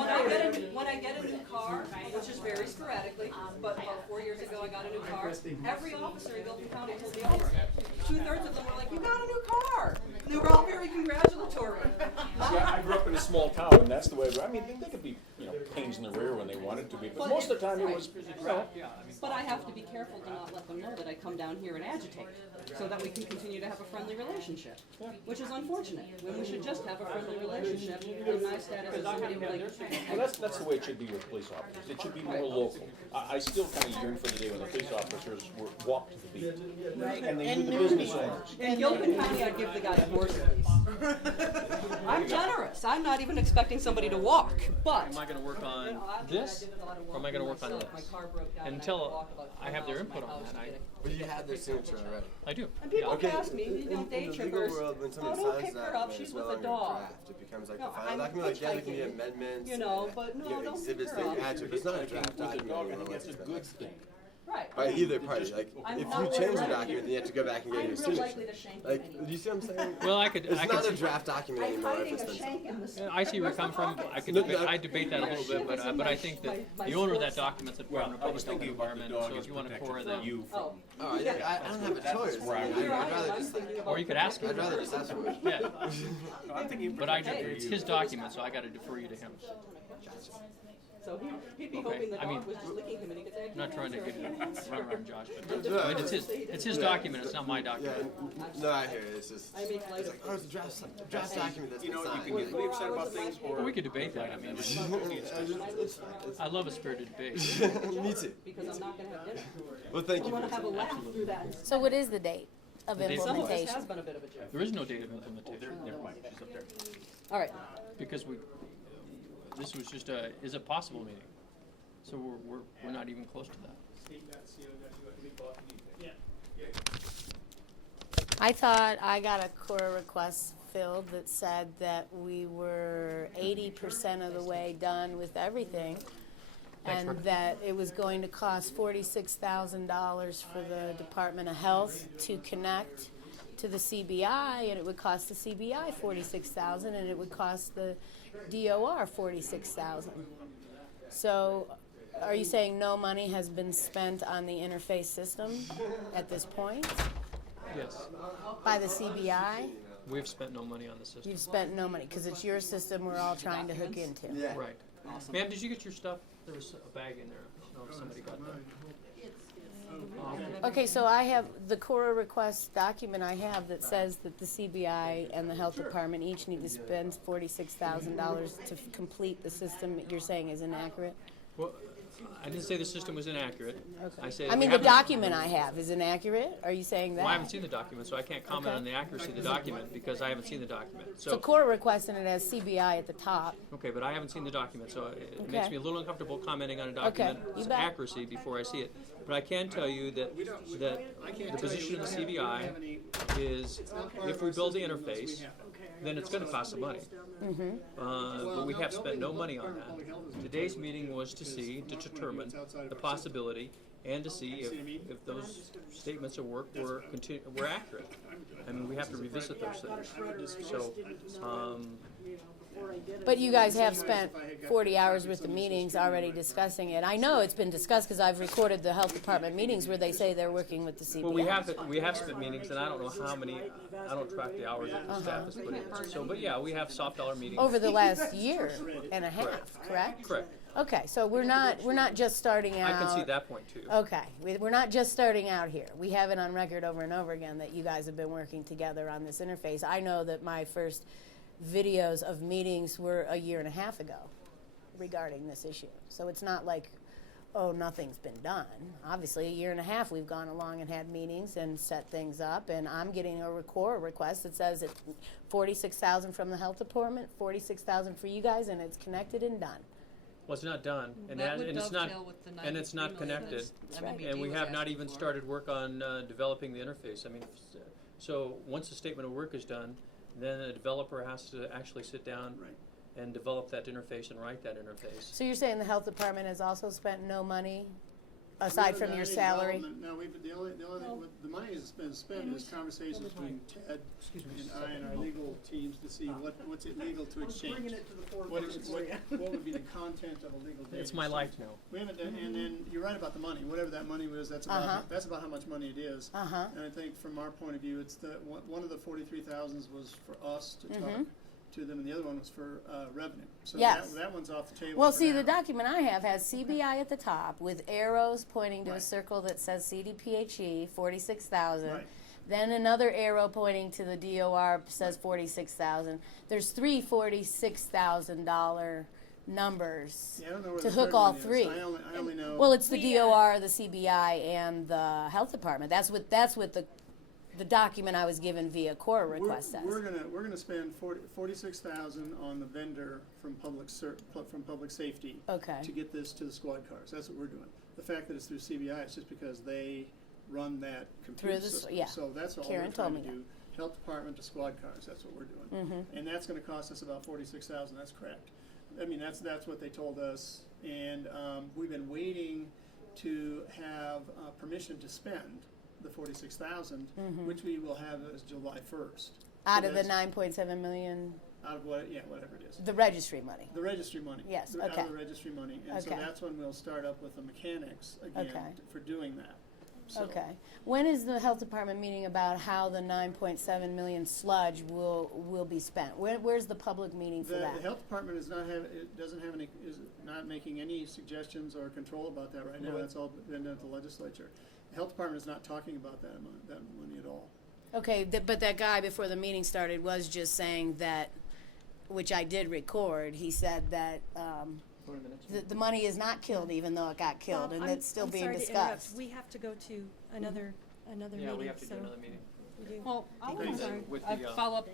When I get a new car, which is very sporadically, but about 4 years ago I got a new car, every officer in Gilpin County pulled me over. 2/3 of them were like, "You got a new car!" They were all very congratulatory. See, I grew up in a small town, and that's the way, I mean, they could be, you know, pains in the rear when they wanted to be, but most of the time it was, you know, But I have to be careful to not let them know that I come down here and agitate, so that we can continue to have a friendly relationship, which is unfortunate, when we should just have a friendly relationship, and my status as somebody who well, that's the way it should be with police officers. It should be more local. I still kind of yearn for the day when the police officers walk to the beat. And they knew the business owners. In Gilpin County, I'd give the guy a horse at least. I'm generous, I'm not even expecting somebody to walk, but. Am I gonna work on You know, I this, did a lot of or am I gonna work on myself. this? My car broke down and I Until had to walk about I have 12 their miles to input my on house that, to get it. But you have their signature already. I do. And people Okay, ask me, you know, in day the legal trippers, world, when oh, someone don't signs pick that, her up, then she's it's with no a longer dog. draft. It becomes like No, the final I'm document, like, yeah, there can be hitchhiking, amendments. you know, but no, you know, don't pick exhibits her that you up. add to, it, but it's not a draft With a dog, I document. think that's a good thing. Right. by either party. Like, I'm if not you worried change the about it. document, then you have to go back and get I'm your real signature. likely to shank you Like, anyway. do you see what I'm saying? Well, I could. It's I not could a draft document I'm anymore if hiding it's a been shank in the. I see where you're coming from. I could debate, I debate that a little bit, but I think that My the owner of sports that document's the Department of I was Public Health and thinking about the Environment, dog so is if you want to protected core from that. you Oh. Oh, yeah, I don't have a choice. where I I would mean, be. I'd rather I'm just, thinking about Or you could ask him. I'd rather just ask for it. Yeah, No, I'm thinking but protected for it's you. his document, so I gotta defer you to him. So he'd be Okay, hoping the I mean, dog was just licking him and he could say, I'm not trying to "I get can't answer." run around Josh, but No, I mean, it's his document, it's not my Yeah, document. no, I hear it. It's just, I make light it's of like, oh, it's a draft document that's You been know, you signed. can get really upset about things, or Well, we could debate that, I mean, I love a spirited debate. Me too. Because I'm not gonna have dinner. Well, thank I you. wanna for have a that. laugh through that. So what is the date of The date of Some of this implementation? has been a bit of a joke. There is no date of implementation, never mind, she's up there. All right. because this was just is a possible meeting. So we're not even close to that. I thought I got a core request filled that said that we were 80% of the way done with everything. Thanks, And Rick. that it was going to cost $46,000 for the Department of Health to connect to the CBI, and it would cost the CBI $46,000, and it would cost the DOR $46,000. So, are you saying no money has been spent on the interface system at this point Yes, by the CBI? we've spent no money on the system. You've spent no money because it's your system we're all trying to hook into. Yeah. Right. Ma'am, did you get your stuff? There was a bag in there. I don't know if somebody got that. Okay, so I have the core request document I have that says that the CBI and the health department each need to spend $46,000 to complete the system that you're saying is inaccurate. Well, I didn't say the system was inaccurate. I said I we mean, the haven't- document I have is inaccurate. Are you saying that? Well, I haven't seen the document, so I can't comment Okay. on the accuracy of the document because I haven't seen the document. So core request and it has CBI at the top. Okay, but I haven't seen the document, so it Okay. makes me a little uncomfortable commenting on a Okay, document's you bet. accuracy before I see it. But I can tell you that the position of the CBI is if we build the interface, then it's going to cost some money. But we have spent no money on that. Today's meeting was to determine the possibility and to see if those statements of work were accurate. I mean, we have to revisit those things. So, But you guys have spent 40 hours worth of meetings already discussing it. I know it's been discussed because I've recorded the health department meetings where they say they're working with the CBI. well, we have spent meetings, and I don't know how many. I don't track the hours that the staff has put in. So, but yeah, we have soft dollar meetings. Over the last year and a half, correct? Correct. Okay, so we're not just starting out. I can see that point too. Okay, we're not just starting out here. We have it on record over and over again that you guys have been working together on this interface. I know that my first videos of meetings were a year and a half ago regarding this issue. So it's not like, oh, nothing's been done. Obviously, a year and a half we've gone along and had meetings and set things up, and I'm getting a core request that says it's $46,000 from the health department, $46,000 for you guys, and it's connected and done. Well, it's not done, and That would it's not dovetail with the and it's not 93 million connected, that and we MBD have was not asking even for. started work on developing the interface. I mean, so once the statement of work is done, then a developer has to actually sit down and develop that interface and write that interface. So you're saying the health department has also spent no money aside from your salary? No, the money has been spent is conversations between Ted and I and our legal teams to see what's it legal to exchange. What would be the content of a legal data It's my exchange. life now. We haven't done, and then you're right about the money. Whatever that money was, that's about how much money it is. And I think from our point of view, it's one of the 43,000s was for us to talk to them, and the other one was for revenue. So Yes. that one's off the table. Well, for see, now. the document I have has CBI at the top with arrows pointing to a circle that says CDPHE, 46,000. Right. Then another arrow pointing to the DOR says 46,000. There's three $46,000 numbers Yeah, I don't know where to the hook third all one is. three. I only know. Well, it's the DOR, the CBI, and the health department. That's what the document I was given via core request says. We're gonna spend 46,000 on the vendor from public safety. Okay. To get this to the squad cars. That's what we're doing. The fact that it's through CBI is just because they run that computer Through the system. yeah. So that's all Karen we're trying told to me do. Health department to squad cars. That's what we're doing. And that's going to cost us about 46,000. That's correct. I mean, that's what they told us. And we've been waiting to have permission to spend the 46,000, which we will have as July 1st. Out So of the that's 9.7 million, Out of what, yeah, whatever it is. the registry money. The registry money. Yes, Out okay. of the registry money. And so Okay. that's when we'll start up with the mechanics again Okay. for doing that. So Okay. When is the health department meeting about how the 9.7 million sludge will be spent? Where's the public meeting for The that? health department is not making any suggestions or control about that right now. That's all been done at the legislature. The health department is not talking about that money at all. Okay, but that guy before the meeting started was just saying that, which I did record, he said that the money is not killed even though it got killed, Bob, and it's still being I'm sorry to interrupt. discussed. We have to go to another meeting, Yeah, we have to do so another meeting. we do. Well, Thank you. I'm sorry, With I the, follow up.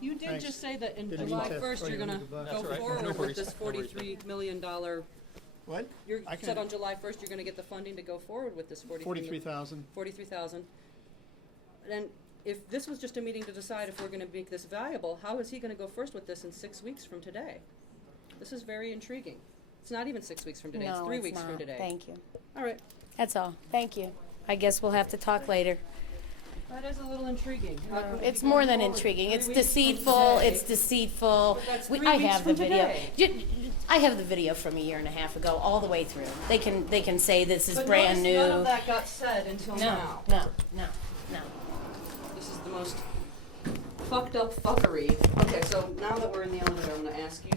You did Thanks. just say that in Didn't mean July to 1st, throw you're you gonna under the bus. That's go all right. forward No with worries. this No worries, $43 million. What? You I said can- on July 1st, you're gonna get the funding to go forward with this 43,000. 43,000. And if this was just a meeting to decide if we're gonna make this valuable, how is he gonna go first with this in 6 weeks from today? This is very intriguing. It's not even 6 weeks from today, it's No, 3 it's weeks from not. today. Thank you. All right, That's all. Thank you. I guess we'll have to talk later. that is a little intriguing. How could we It's be more going than forward intriguing. 3 It's weeks from deceitful. today? It's deceitful. But that's We- 3 I weeks have the from video. today. I have the video from a year and a half ago, all the way through. They can say this is But brand notice new. none of that got said until now. No. This is the most fucked up fuckery. Okay, so now that we're in the elevator, I'm gonna ask you